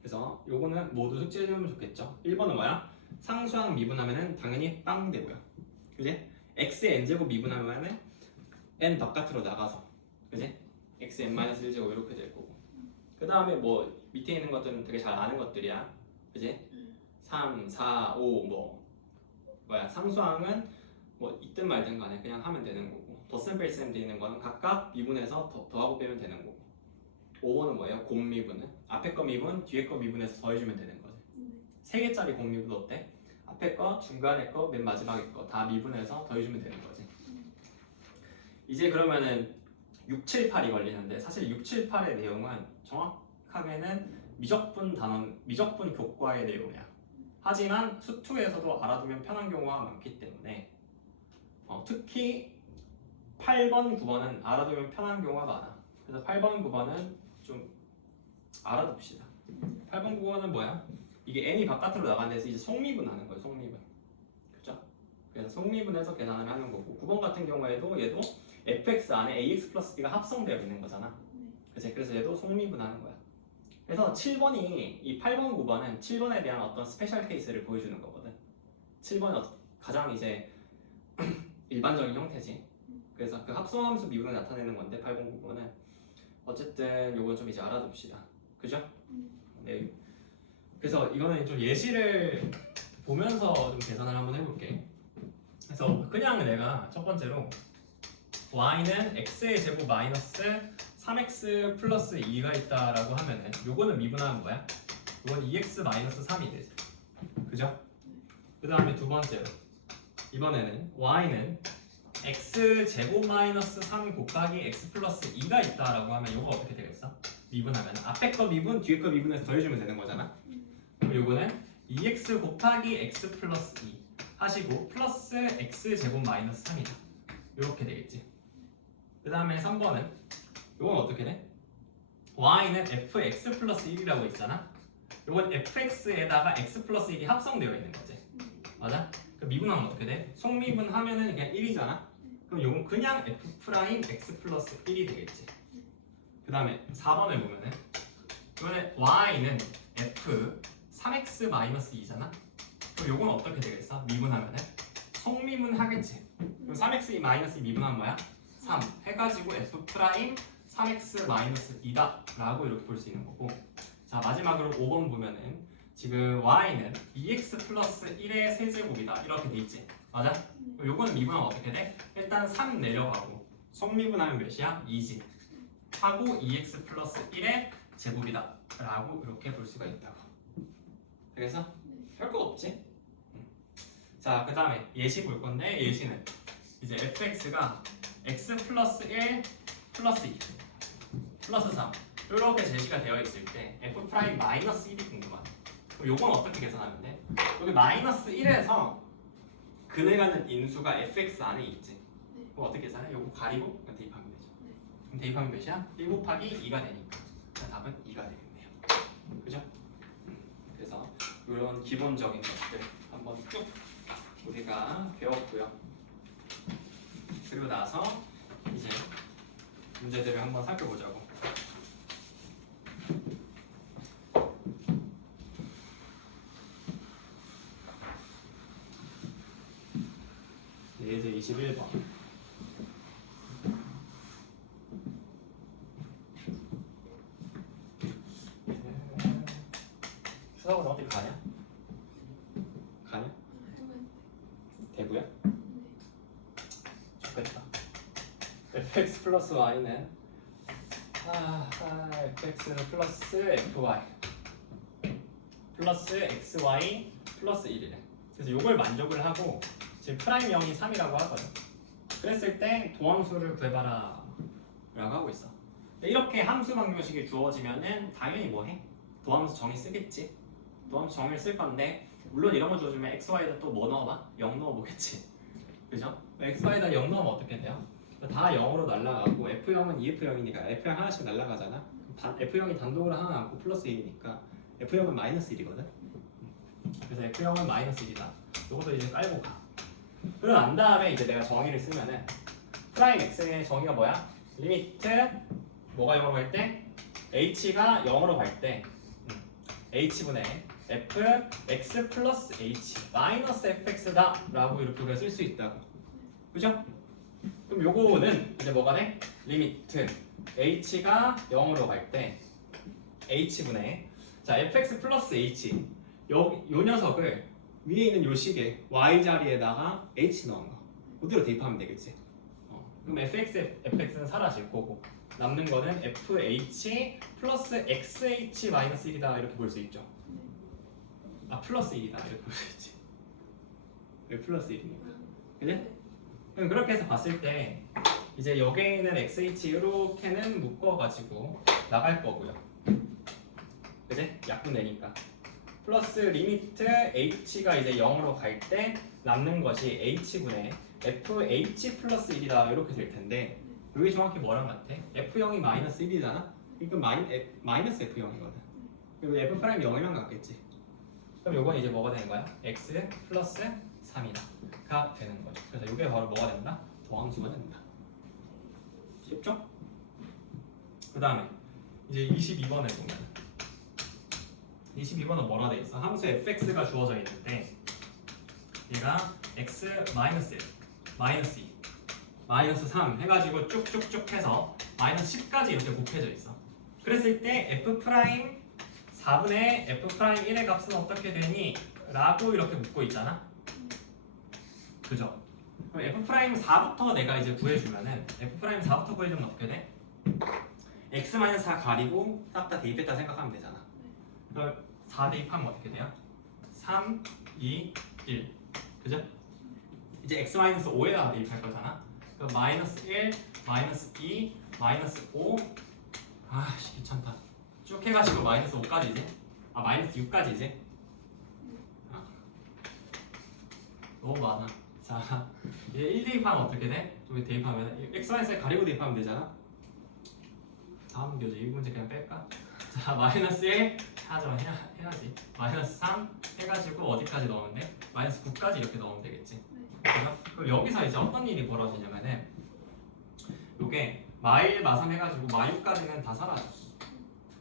그래서 요거는 모두 숙지해주면 좋겠죠. 1번은 뭐야? 상수항 미분하면은 당연히 빵 되고요. 그지? x의 n제곱 미분하면은 n 바깥으로 나가서 그지? x n-1제곱 이렇게 될 거고 그 다음에 뭐 밑에 있는 것들은 되게 잘 아는 것들이야. 그지? 3, 4, 5 뭐야 상수항은 뭐 있든 말든 간에 그냥 하면 되는 거고 덧셈 뺄셈 돼 있는 거는 각각 미분해서 더하고 빼면 되는 거고 5번은 뭐예요? 곱미분은 앞에 거 미분, 뒤에 거 미분해서 더해주면 되는 거지. 3개짜리 곱미분 어때? 앞에 거, 중간에 거, 맨 마지막에 거 다 미분해서 더해주면 되는 거지. 이제 그러면은 6, 7, 8이 걸리는데 사실 6, 7, 8의 내용은 정확하게는 미적분 교과의 내용이야. 하지만 수투에서도 알아두면 편한 경우가 많기 때문에 특히 8번, 9번은 알아두면 편한 경우가 많아. 그래서 8번, 9번은 좀 알아둡시다. 8번, 9번은 뭐야? 이게 n이 바깥으로 나간 데서 이제 속미분하는 거예요. 속미분. 그죠? 그래서 속미분해서 계산을 하는 거고 9번 같은 경우에도 얘도 fx 안에 ax 플러스 b가 합성되어 있는 거잖아. 그치? 그래서 얘도 속미분하는 거야. 그래서 7번이 이 8번, 9번은 7번에 대한 어떤 스페셜 케이스를 보여주는 거거든. 7번은 가장 이제 일반적인 형태지. 그래서 그 합성함수 미분을 나타내는 건데 8번, 9번은 어쨌든 요건 좀 이제 알아둡시다. 그죠? 네. 그래서 이거는 좀 예시를 보면서 좀 계산을 한번 해볼게. 그래서 그냥 내가 첫 번째로 y는 x의 제곱 마이너스 3x 플러스 2가 있다라고 하면은 요거는 미분하면 뭐야? 이건 2x 마이너스 3이 되지. 그죠? 그 다음에 두 번째로 이번에는 y는 x 제곱 마이너스 3 곱하기 x 플러스 2가 있다라고 하면 요거 어떻게 되겠어? 미분하면 앞에 거 미분, 뒤에 거 미분해서 더해주면 되는 거잖아. 그럼 요거는 2x 곱하기 x 플러스 2 하시고 플러스 x 제곱 마이너스 3이다. 요렇게 되겠지. 그 다음에 3번은 요건 어떻게 돼? y는 fx 플러스 1이라고 있잖아. 이건 fx에다가 x 플러스 1이 합성되어 있는 거지. 맞아? 그 미분하면 어떻게 돼? 속미분하면은 그냥 1이잖아? 그럼 요건 그냥 f 프라임 x 플러스 1이 되겠지. 그 다음에 4번을 보면은 이번에 y는 f 3x 마이너스 2잖아? 그럼 요건 어떻게 되겠어? 미분하면은 속미분 하겠지. 그럼 3x 마이너스 2 미분하면 뭐야? 3 해가지고 f 프라임 3x 마이너스 2다 라고 이렇게 볼 수 있는 거고. 자 마지막으로 5번 보면은 지금 y는 2x 플러스 1의 세제곱이다 이렇게 돼 있지. 맞아? 그럼 요거는 미분하면 어떻게 돼? 일단 3 내려가고 속미분하면 몇이야? 2지 하고 2x 플러스 1의 제곱이다 라고 이렇게 볼 수가 있다고. 그래서 별거 없지? 자 그 다음에 예시 볼 건데 예시는 이제 fx가 x 플러스 1 플러스 2 플러스 3 이렇게 제시가 되어 있을 때 f 프라임 마이너스 1이 궁금하네. 그럼 요건 어떻게 계산하면 돼? 여기 마이너스 1에서 근해가는 인수가 fx 안에 있지. 그럼 어떻게 계산해? 요거 가리고 그냥 대입하면 되죠. 그럼 대입하면 몇이야? 1 곱하기 2가 되니까 답은 2가 되겠네요. 그죠? 그래서 이런 기본적인 것들 한번 쭉 우리가 배웠고요. 그리고 나서 이제 문제들을 한번 살펴보자고. 예제 21번. 수사고 어디 가냐? 가냐? 대구야? 좋겠다. fx 플러스 y는 fx 플러스 fy 플러스 xy 플러스 1이래. 그래서 이걸 만족을 하고 지금 프라임 0이 3이라고 하거든. 그랬을 때 도함수를 구해봐라 라고 하고 있어. 이렇게 함수 방정식이 주어지면은 당연히 뭐해? 도함수 정의 쓰겠지. 도함수 정의를 쓸 건데 물론 이런 거 주어주면 xy에다 또 뭐 넣어봐? 0 넣어보겠지. 그죠? xy에다 0 넣으면 어떻게 돼요? 다 0으로 날아가고 f0은 2f0이니까 f0 하나씩 날아가잖아. f0이 단독으로 하나 남고 플러스 1이니까 f0은 마이너스 1이거든. 그래서 f0은 마이너스 1이다. 이것도 이제 깔고 가. 그러고 난 다음에 이제 내가 정의를 쓰면은 프라임 x의 정의가 뭐야? 리미트 뭐가 0으로 갈 때? h가 0으로 갈 때 h분의 f x 플러스 h 마이너스 fx다 라고 이렇게 우리가 쓸 수 있다고. 그죠? 그럼 요거는 이제 뭐가 돼? 리미트 h가 0으로 갈 때 h분의 자 fx 플러스 h 요 녀석을 위에 있는 요 식에 y 자리에다가 h 넣은 거 그대로 대입하면 되겠지. 그럼 fx는 사라질 거고 남는 거는 fh 플러스 xh 마이너스 1이다 이렇게 볼 수 있죠. 아 플러스 1이다 이렇게 볼 수 있지. 왜 플러스 1이니까. 그래? 그럼 그렇게 해서 봤을 때 이제 여기에 있는 xh 이렇게는 묶어가지고 나갈 거고요. 그지? 약분되니까. 플러스 리미트 h가 이제 0으로 갈 때 남는 것이 h분의 fh 플러스 1이다 이렇게 될 텐데 여기 정확히 뭐랑 같아? f0이 마이너스 1이잖아? 이건 마이너스 f0이거든. 그리고 f 프라임 0이랑 같겠지. 그럼 요건 이제 뭐가 되는 거야? x 플러스 3이다가 되는 거죠. 그래서 이게 바로 뭐가 된다? 도함수가 된다. 쉽죠? 그 다음에 이제 22번을 보면 22번은 뭐라 돼 있어? 함수 fx가 주어져 있는데 얘가 x 마이너스 1, 마이너스 2, 마이너스 3 해가지고 쭉쭉쭉 해서 마이너스 10까지 이렇게 곱해져 있어. 그랬을 때 f 프라임 4분의 f 프라임 1의 값은 어떻게 되니? 라고 이렇게 묻고 있잖아. 그죠? 그럼 f 프라임 4부터 내가 이제 구해주면은 f 프라임 4부터 구해주면 어떻게 돼? x 마이너스 4 가리고 싹 다 대입했다 생각하면 되잖아. 그럼 4 대입하면 어떻게 돼요? 3, 2, 1 그죠? 이제 x 마이너스 5에다가 대입할 거잖아. 그럼 마이너스 1, 마이너스 2, 마이너스 5 아씨 귀찮다. 쭉 해가지고 마이너스 5까지지? 아 마이너스 6까지지? 너무 많아. 자 이제 1 대입하면 어떻게 돼? 여기 대입하면 x 마이너스 가리고 대입하면 되잖아. 다음 교재 이 문제 그냥 뺄까? 자 마이너스 1, 해야지. 마이너스 3 해가지고 어디까지 넣으면 돼? 마이너스 9까지 이렇게 넣으면 되겠지. 그죠? 그럼 여기서 이제 어떤 일이 벌어지냐면은 요게 마1, 마3 해가지고 마6까지는 다 사라져.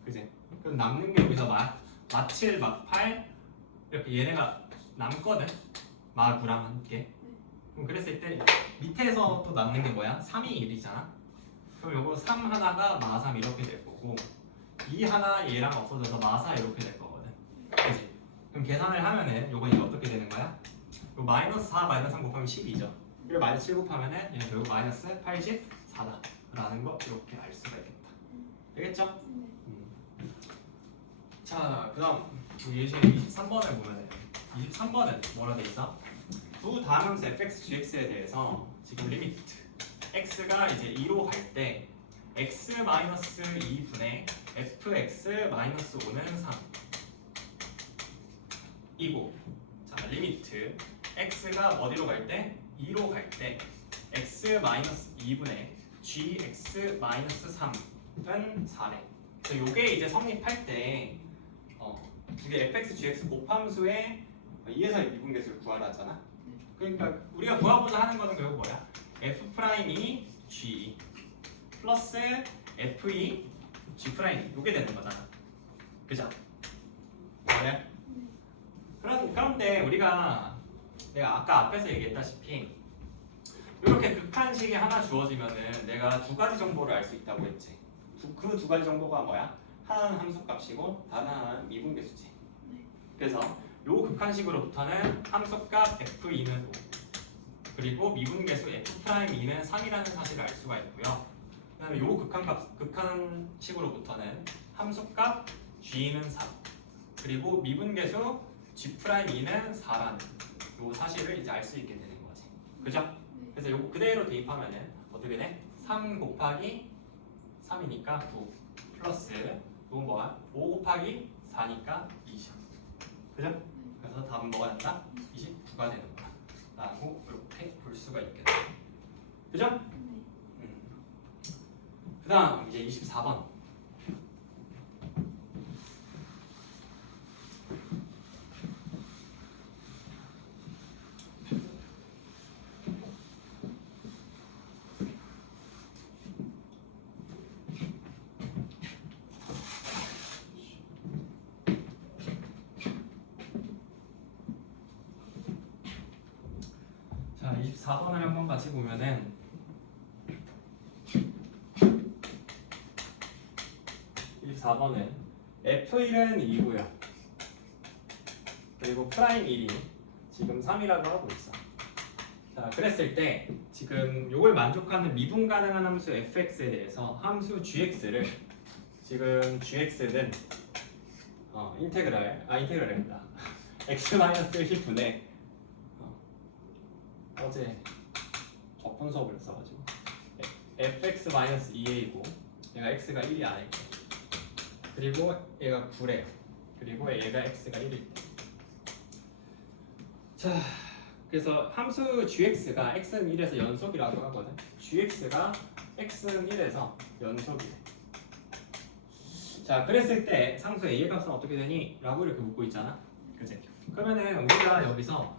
그지? 그럼 남는 게 여기서 마7, 마8 이렇게 얘네가 남거든. 마9랑 함께. 그럼 그랬을 때 밑에서 또 남는 게 뭐야? 3이 1이잖아. 그럼 요거 3 하나가 마3 이렇게 될 거고 2 하나 얘랑 없어져서 마4 이렇게 될 거거든. 그지? 그럼 계산을 하면은 요거 이제 어떻게 되는 거야? 요 마이너스 4 마이너스 3 곱하면 12죠. 그리고 마이너스 7 곱하면은 얘는 결국 마이너스 84다 라는 거 이렇게 알 수가 있겠다. 되겠죠? 자, 그 다음 예시 23번을 보면은 23번은 뭐라 돼 있어? 두 다함함수 fx, gx에 대해서 지금 리미트 x가 이제 2로 갈 때 x 마이너스 2분의 fx 마이너스 5는 3 이고 자 리미트 x가 어디로 갈 때? 2로 갈 때 x 마이너스 2분의 gx 마이너스 3은 4래. 그래서 요게 이제 성립할 때 이게 fx, gx 곱함수의 2에서 미분계수를 구하라 하잖아. 그러니까 우리가 구하고자 하는 거는 결국 뭐야? f'2 g 플러스 f2 g' 요게 되는 거잖아. 그죠? 그래? 그런데 우리가 내가 아까 앞에서 얘기했다시피 이렇게 극한식이 하나 주어지면은 내가 두 가지 정보를 알 수 있다고 했지. 그 두 가지 정보가 뭐야? 하나는 함수값이고 다른 하나는 미분계수지. 그래서 요 극한식으로부터는 함수값 f2는 5 그리고 미분계수 f'2는 3이라는 사실을 알 수가 있고요. 그 다음에 요 극한식으로부터는 함수값 g는 3 그리고 미분계수 g'2는 4라는 요 사실을 이제 알 수 있게 되는 거지. 그죠? 그래서 요거 그대로 대입하면은 어떻게 돼? 3 곱하기 3이니까 9 플러스 요건 뭐야? 5 곱하기 4니까 20. 그죠? 그래서 답은 뭐가 된다? 29가 되는 거야. 라고 이렇게 볼 수가 있겠다. 그죠? 그 다음 이제 24번. 자, 24번을 한번 같이 보면은 (24번은) f1은 2고요. 그리고 프라임 1이 지금 3이라고 하고 있어. 자, 그랬을 때 지금 요걸 만족하는 미분 가능한 함수 fx에 대해서 함수 gx를 지금 gx는 인테그랄입니다. x-1분의 어제 적분 수업을 써가지고 fx-2a이고 얘가 x가 1이 아닐 때 그리고 얘가 9래요. 그리고 얘가 x가 1일 때. 자, 그래서 함수 gx가 x는 1에서 연속이라고 하거든. gx가 x는 1에서 연속이래. 자, 그랬을 때 상수 a의 값은 어떻게 되니? 라고 이렇게 묻고 있잖아. 그치? 그러면은 우리가 여기서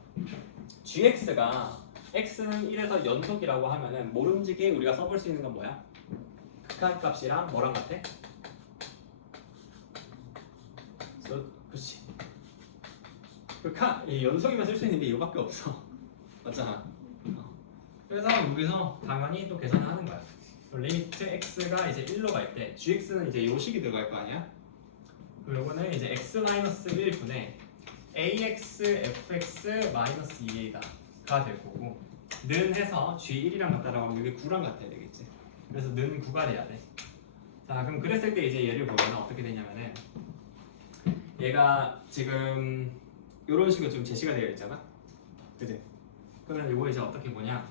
gx가 x는 1에서 연속이라고 하면은 모름지기 우리가 써볼 수 있는 건 뭐야? 극한값이랑 뭐랑 같아? 그렇지. 극한 이 연속이면 쓸 수 있는 게 이거밖에 없어. 맞잖아. 그래서 여기서 당연히 또 계산을 하는 거야. 리미트 x가 이제 1로 갈 때 gx는 이제 요 식이 들어갈 거 아니야? 그리고 요거는 이제 x-1분의 ax fx 2a가 될 거고 는 해서 g1이랑 같다라고 하면 여기 9랑 같아야 되겠지. 그래서 는 9가 돼야 돼. 자, 그럼 그랬을 때 이제 얘를 보면 어떻게 되냐면은 얘가 지금 이런 식으로 좀 제시가 되어 있잖아. 그지? 그러면 이거 이제 어떻게 보냐?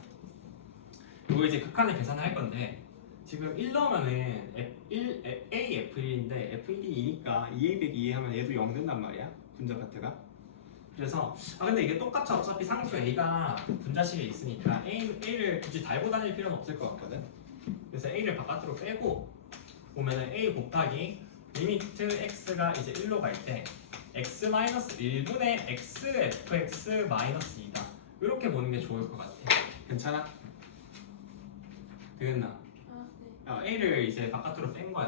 이거 이제 극한을 계산을 할 건데 지금 1 넣으면은 A F1인데 F1이 2니까 2A 2A 하면 얘도 0 된단 말이야. 분자 파트가. 그래서 근데 이게 똑같이 어차피 상수 A가 분자식에 있으니까 A를 굳이 달고 다닐 필요는 없을 것 같거든. 그래서 A를 바깥으로 빼고 보면은 A 곱하기 리미트 x가 이제 1로 갈 때 x-1분의 xfx-2다. 이렇게 보는 게 좋을 것 같아. 괜찮아? 되겠나? a를 이제 바깥으로 뺀 거야.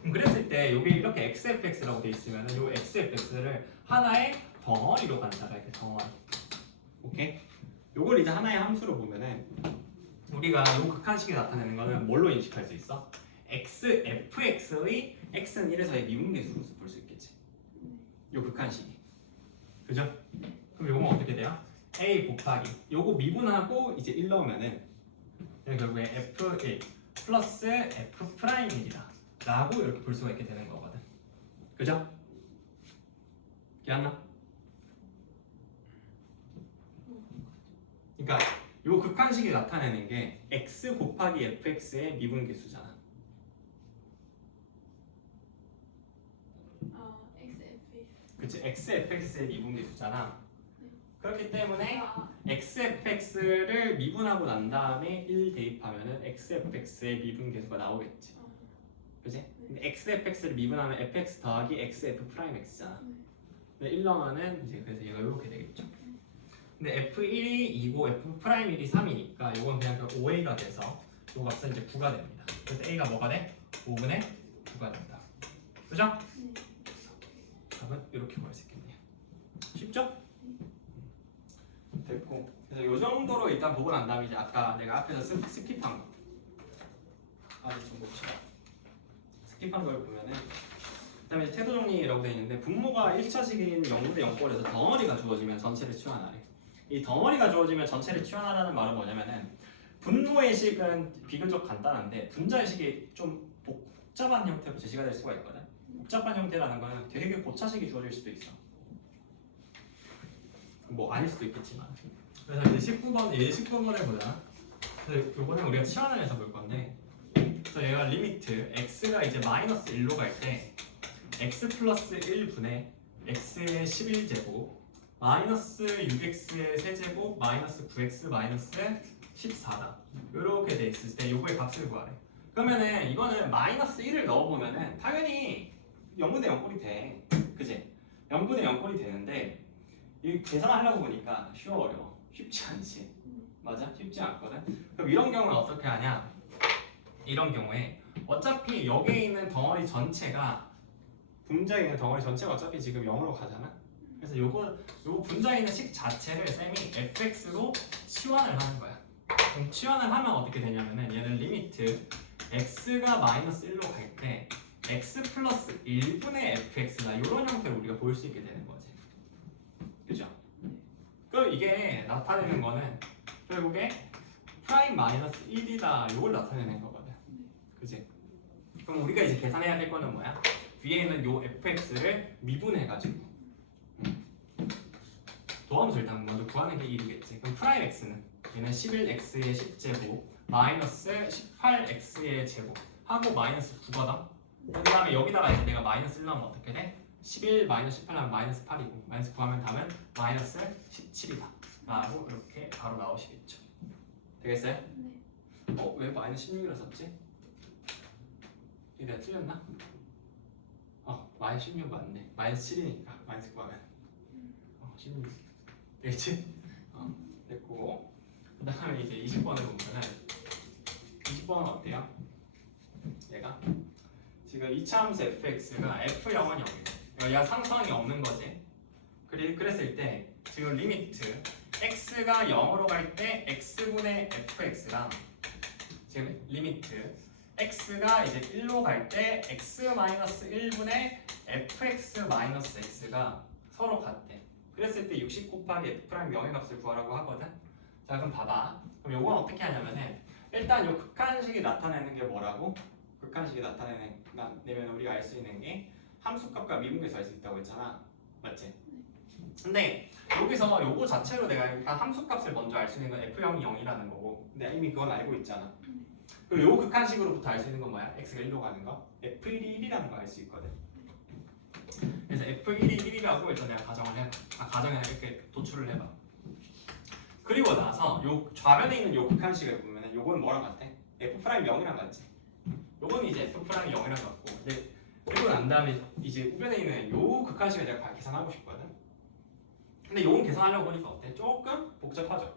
그럼 그랬을 때 여기 이렇게 xfx라고 돼 있으면 이 xfx를 하나의 덩어리로 간다. 이렇게 덩어리. 오케이? 요걸 이제 하나의 함수로 보면은 우리가 요 극한식이 나타내는 거는 뭘로 인식할 수 있어? xfx의 x는 1에서의 미분계수로 볼 수 있겠지. 요 극한식이. 그죠? 그럼 요건 어떻게 돼요? a 곱하기 요거 미분하고 이제 1 넣으면은 결국에 f1 플러스 f'1이다 라고 이렇게 볼 수가 있게 되는 거거든. 그죠? 기억나? 그러니까 요 극한식이 나타내는 게 x 곱하기 fx의 미분계수잖아. 그치? xfx의 미분계수잖아. 그렇기 때문에 xfx를 미분하고 난 다음에 1 대입하면은 xfx의 미분계수가 나오겠지. 그치? 근데 xfx를 미분하면 fx 더하기 xf'(x잖아. 근데 1 넣으면은 이제 그래서 얘가 이렇게 되겠죠. 근데 f1이 2고 f'1이 3이니까 이건 그냥 5a가 돼서 이 값은 이제 9가 됩니다. 그래서 a가 뭐가 돼? 5분의 9가 된다. 그죠? 답은 이렇게 구할 수 있겠네요. 쉽죠? 됐고, 그래서 이 정도로 일단 보고 난 다음에 이제 아까 내가 앞에서 스킵한 거 아직 좀 봅시다. 스킵한 걸 보면은 그다음에 이제 태도 정리라고 되어 있는데 분모가 1차식인 0분의 0꼴에서 덩어리가 주어지면 전체를 치환하래. 이 덩어리가 주어지면 전체를 치환하라는 말은 뭐냐면은 분모의 식은 비교적 간단한데 분자의 식이 좀 복잡한 형태로 제시가 될 수가 있거든. 복잡한 형태라는 거는 되게 고차식이 주어질 수도 있어. 뭐 아닐 수도 있겠지만. 그래서 이제 19번을 보자. 그래서 이거는 우리가 치환을 해서 볼 건데, 그래서 얘가 리미트 x가 이제 마이너스 1로 갈 때 x 플러스 1분의 x의 11제곱 마이너스 6x의 세제곱 마이너스 9x 마이너스 14다. 이렇게 돼 있을 때 요거의 값을 구하래. 그러면은 이거는 마이너스 1을 넣어보면은 당연히 0분의 0꼴이 돼. 그지? 0분의 0꼴이 되는데 이 계산하려고 보니까 쉬워 어려워? 쉽지 않지. 맞아? 쉽지 않거든. 그럼 이런 경우는 어떻게 하냐? 이런 경우에 어차피 여기에 있는 덩어리 전체가 분자에 있는 덩어리 전체가 어차피 지금 0으로 가잖아. 그래서 요거 분자에 있는 식 자체를 쌤이 fx로 치환을 하는 거야. 그럼 치환을 하면 어떻게 되냐면은 얘는 리미트 x가 마이너스 1로 갈 때 x 플러스 1분의 fx나 이런 형태로 우리가 볼 수 있게 되는 거지. 그죠? 그럼 이게 나타내는 거는 결국에 프라임 마이너스 1이다 이걸 나타내는 거거든. 그지? 그럼 우리가 이제 계산해야 될 거는 뭐야? 위에 있는 요 fx를 미분해가지고 도함수 일단 먼저 구하는 게 1이겠지. 그럼 프라임 x는 얘는 11x의 10제곱 마이너스 18x의 제곱 하고 마이너스 9거든. 그 다음에 여기다가 이제 내가 마이너스 1 넣으면 어떻게 돼? 11 마이너스 18 하면 마이너스 8이고 마이너스 9 하면 답은 마이너스 17이다 라고 이렇게 바로 나오시겠죠. 되겠어요? 네. 왜 마이너스 16이라 썼지? 이게 내가 틀렸나? 마이너스 16 맞네. 마이너스 7이니까 마이너스 9 하면 16 되겠지? 됐고 그 다음에 이제 20번을 보면은 20번은 어때요? 얘가 지금 이차함수 fx가 f0은 0이고 얘가 상수항이 없는 거지. 그랬을 때 지금 리미트 x가 0으로 갈 때 x분의 fx랑 지금 리미트 x가 이제 1로 갈 때 x-1분의 fx-x가 서로 같대. 그랬을 때 60 곱하기 f' 0의 값을 구하라고 하거든. 자 그럼 봐봐. 그럼 요건 어떻게 하냐면은 일단 요 극한식이 나타내는 게 뭐라고? 극한식이 나타내면 우리가 알 수 있는 게 함수값과 미분계수 알 수 있다고 했잖아. 맞지? 근데 여기서 요거 자체로 내가 일단 함수값을 먼저 알 수 있는 건 f0이 0이라는 거고 근데 이미 그건 알고 있잖아. 그리고 요 극한식으로부터 알 수 있는 건 뭐야? x가 1로 가는 거 f1이 1이라는 거 알 수 있거든. 그래서 f1이 1이라고 일단 내가 가정에 이렇게 도출을 해봐. 그리고 나서 요 좌변에 있는 요 극한식을 보면은 요건 뭐랑 같아? f'0이랑 같지. 요건 이제 f'0이랑 같고 근데 그리고 난 다음에 이제 우변에 있는 요 극한식을 내가 계산하고 싶거든. 근데 요건 계산하려고 보니까 어때? 조금 복잡하죠.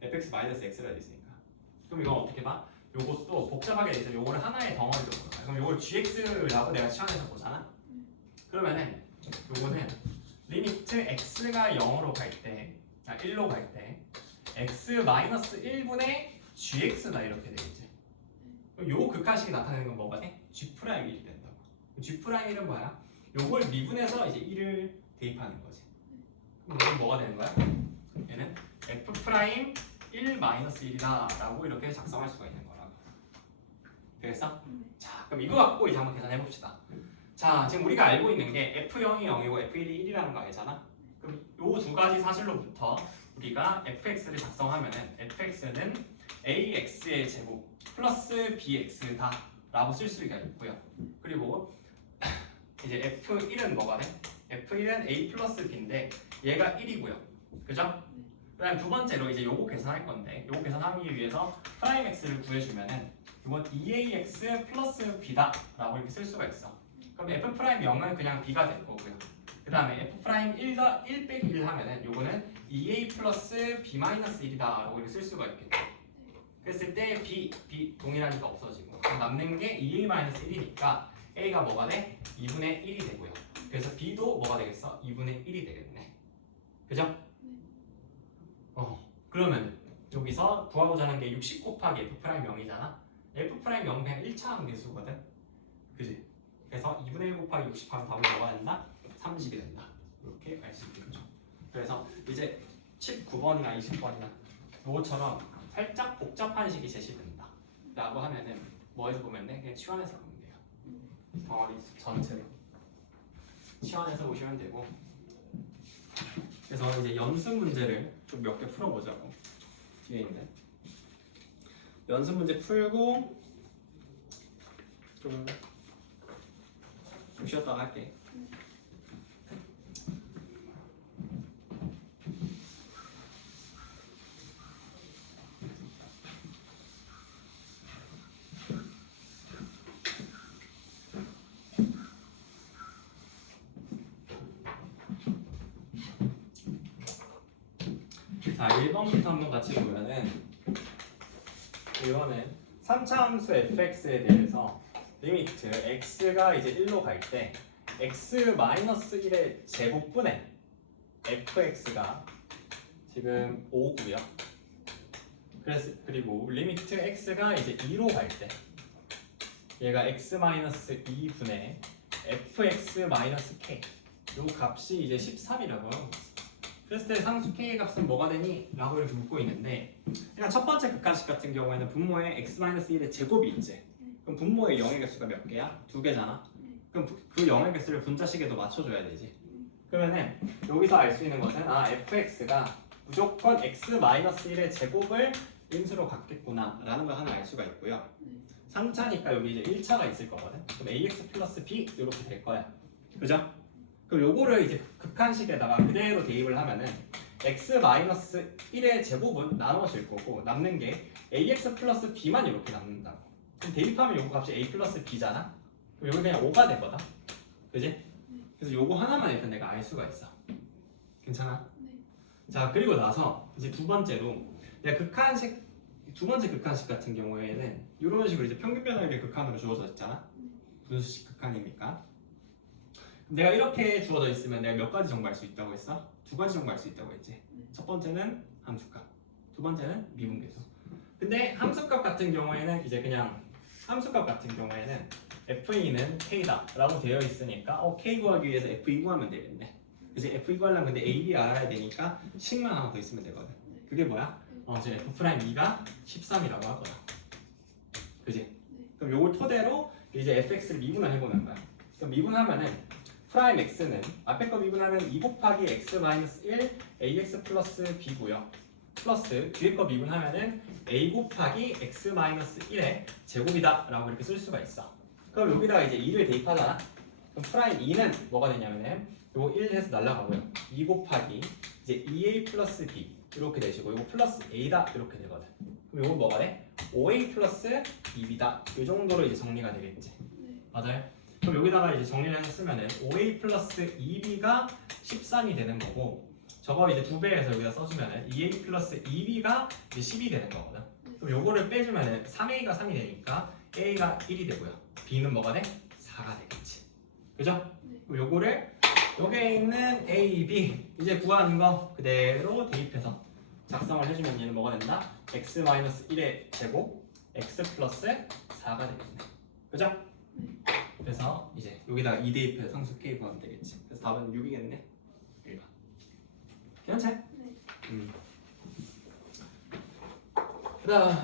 fx-x가 있으니까. 그럼 이건 어떻게 봐? 요것도 복잡하게 돼 있어. 요거를 하나의 덩어리로 보는 거야. 그럼 요걸 gx라고 내가 치환해서 보잖아. 그러면은 요거는 리미트 x가 0으로 갈 때, 1로 갈 때 x-1분의 gx다 이렇게 되겠지. 그럼 요 극한식이 나타내는 건 뭐가 돼? g'1이 된다고. g'1은 뭐야? 요걸 미분해서 이제 1을 대입하는 거지. 그럼 이건 뭐가 되는 거야? 얘는 f'1-1이다 라고 이렇게 작성할 수가 있는 거라고. 되겠어? 자, 그럼 이거 갖고 이제 한번 계산해 봅시다. 자, 지금 우리가 알고 있는 게 f0이 0이고 f1이 1이라는 거 알잖아? 그럼 요 두 가지 사실로부터 우리가 fx를 작성하면은 fx는 ax의 제곱 플러스 bx다 라고 쓸 수가 있고요. 그리고 이제 f1은 뭐가 돼? f1은 a 플러스 b인데 얘가 1이고요. 그죠? 그 다음 두 번째로 이제 요거 계산할 건데 요거 계산하기 위해서 프라임 x를 구해주면은 이건 2ax 플러스 b다 라고 이렇게 쓸 수가 있어. 그럼 f 프라임 0은 그냥 b가 될 거고요. 그 다음에 f 프라임 1 빼기 1 하면은 요거는 2a 플러스 b 마이너스 1이다 라고 이렇게 쓸 수가 있겠죠. 그랬을 때 b 동일하니까 없어지고 남는 게 2a 마이너스 1이니까 a가 뭐가 돼? 2분의 1이 되고요. 그래서 b도 뭐가 되겠어? 2분의 1이 되겠네. 그죠? 그러면 여기서 구하고자 하는 게 60 곱하기 f 프라임 0이잖아. f 프라임 0은 그냥 1차 함수거든. 그지? 그래서 2분의 1 곱하기 60 하면 답이 뭐가 된다? 30이 된다. 이렇게 알 수 있겠죠. 그래서 이제 19번이나 20번이나 이것처럼 살짝 복잡한 식이 제시된다 라고 하면은 뭐에서 보면 돼? 그냥 치환해서 보면 돼요. 덩어리 전체로 치환해서 보시면 되고. 그래서 이제 연습 문제를 좀 몇 개 풀어보자고. 뒤에 있는 연습 문제 풀고 좀 쉬었다가 할게. 자, 1번부터 한번 같이 보면은 이거는 3차 함수 fx에 대해서 리미트 x가 이제 1로 갈 때 x-1의 제곱분의 fx가 지금 5고요. 그리고 리미트 x가 이제 2로 갈 때 얘가 x-2분의 fx-k 요 값이 이제 13이라고 하는 거지. 그랬을 때 상수 k 값은 뭐가 되니? 라고 이렇게 묻고 있는데 그냥 첫 번째 극한식 같은 경우에는 분모에 x-1의 제곱이 있지. 그럼 분모의 0의 개수가 몇 개야? 2개잖아. 그럼 그 0의 개수를 분자식에도 맞춰줘야 되지. 그러면은 여기서 알 수 있는 것은 fx가 무조건 x-1의 제곱을 인수로 갖겠구나 라는 걸 하나 알 수가 있고요. 3차니까 여기 이제 1차가 있을 거거든. 그럼 ax 플러스 b 이렇게 될 거야. 그죠? 그럼 요거를 이제 극한식에다가 그대로 대입을 하면은 x-1의 제곱은 나눠질 거고 남는 게 ax 플러스 b만 이렇게 남는다고. 그럼 대입하면 요거 값이 a 플러스 b잖아? 그럼 요거 그냥 5가 되거든? 그지? 그래서 요거 하나만 일단 내가 알 수가 있어. 괜찮아? 자, 그리고 나서 이제 두 번째로 내가 두 번째 극한식 같은 경우에는 이런 식으로 이제 평균 변화율이 극한으로 주어져 있잖아? 분수식 극한이니까. 내가 이렇게 주어져 있으면 내가 몇 가지 정보할 수 있다고 했어? 두 가지 정보할 수 있다고 했지. 첫 번째는 함수값, 두 번째는 미분계수. 근데 함수값 같은 경우에는 이제 그냥 함수값 같은 경우에는 f2는 k다 라고 되어 있으니까 k 구하기 위해서 f2 구하면 되겠네. 이제 f2 구하려면 근데 a, b 알아야 되니까 식만 하나 더 있으면 되거든. 그게 뭐야? 이제 f'2가 13이라고 하거든. 그지? 그럼 요걸 토대로 이제 fx를 미분을 해보는 거야. 그럼 미분하면은 프라임 x는 앞에 거 미분하면 2 곱하기 x-1 ax 플러스 b고요. 플러스 뒤에 거 미분하면은 a 곱하기 x-1의 제곱이다 라고 이렇게 쓸 수가 있어. 그럼 여기다가 이제 2를 대입하잖아. 그럼 프라임 2는 뭐가 되냐면은 요거 1 해서 날라가고요. 2 곱하기 이제 2a 플러스 b 이렇게 되시고 요거 플러스 a다 이렇게 되거든. 그럼 요건 뭐가 돼? 5a 플러스 2b다. 이 정도로 이제 정리가 되겠지. 맞아요? 그럼 여기다가 이제 정리를 해서 쓰면은 5a 플러스 2b가 13이 되는 거고, 저거 이제 2배에서 여기다 써주면은 2a 플러스 2b가 이제 10이 되는 거거든. 그럼 요거를 빼주면은 3a가 3이 되니까 a가 1이 되고요. b는 뭐가 돼? 4가 되겠지. 그죠? 그럼 요거를 여기에 있는 a, b 이제 구하는 거 그대로 대입해서 작성을 해주면 얘는 뭐가 된다? x-1의 제곱 x 플러스 4가 되겠네. 그죠? 그래서 이제 여기다가 2 대입해서 상수 k 구하면 되겠지. 그래서 답은 6이겠네. 1번. 괜찮지? 네. 그다음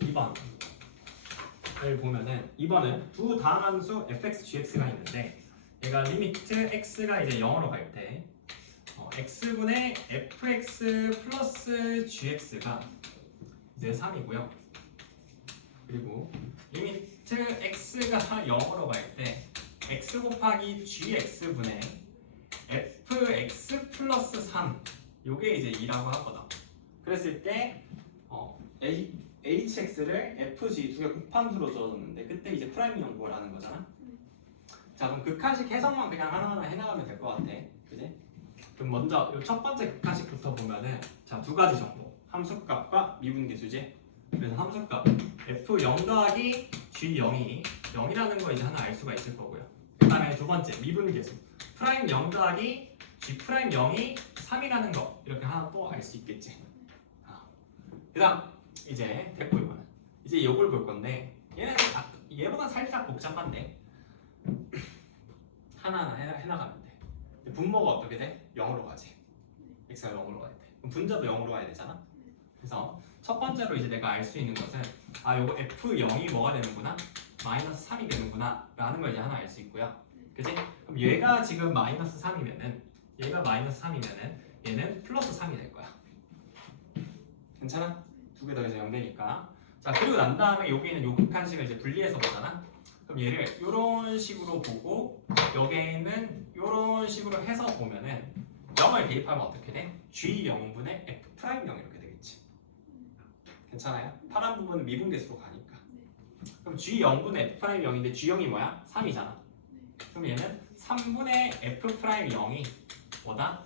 2번을 보면은 2번은 두 다함함수 fx, gx가 있는데 얘가 리미트 x가 이제 0으로 갈 때 x분의 fx 플러스 gx가 이제 3이고요. 그리고 리미트 x가 0으로 갈 때 x 곱하기 gx분의 fx 플러스 3 요게 이제 2라고 하거든. 그랬을 때 hx를 fg 두 개 곱함수로 줘줬는데 그때 이제 프라임 연구를 하는 거잖아. 자 그럼 극한식 해석만 그냥 하나하나 해나가면 될 것 같아. 그지? 그럼 먼저 이 첫 번째 극한식부터 보면은 자 두 가지 정도 함수값과 미분계수지. 그래서 함수값 f0 더하기 g0이 0이라는 거 이제 하나 알 수가 있을 거고요. 그 다음에 두 번째 미분계수 프라임 0 더하기 g 프라임 0이 3이라는 거 이렇게 하나 또 알 수 있겠지. 그 다음 이제 됐고 이거는 이제 이걸 볼 건데 얘는 얘보다 살짝 복잡한데 하나하나 해나가면 돼. 분모가 어떻게 돼? 0으로 가지. x가 0으로 가야 돼. 그럼 분자도 0으로 가야 되잖아. 그래서 첫 번째로 이제 내가 알 수 있는 것은 요거 f0이 뭐가 되는구나? 마이너스 3이 되는구나 라는 걸 이제 하나 알 수 있고요. 그치? 그럼 얘가 지금 마이너스 3이면은 얘가 마이너스 3이면은 얘는 플러스 3이 될 거야. 괜찮아? 두 개 더해서 0 되니까. 자 그리고 난 다음에 여기는 요 극한식을 이제 분리해서 보잖아. 그럼 얘를 이런 식으로 보고 여기에는 이런 식으로 해서 보면은 0을 대입하면 어떻게 돼? g0분의 f'0 이렇게 되겠지. 괜찮아요? 파란 부분은 미분계수로 가니까. 그럼 g0분의 f'0인데 g0이 뭐야? 3이잖아. 그럼 얘는 3분의 f'0이 뭐다?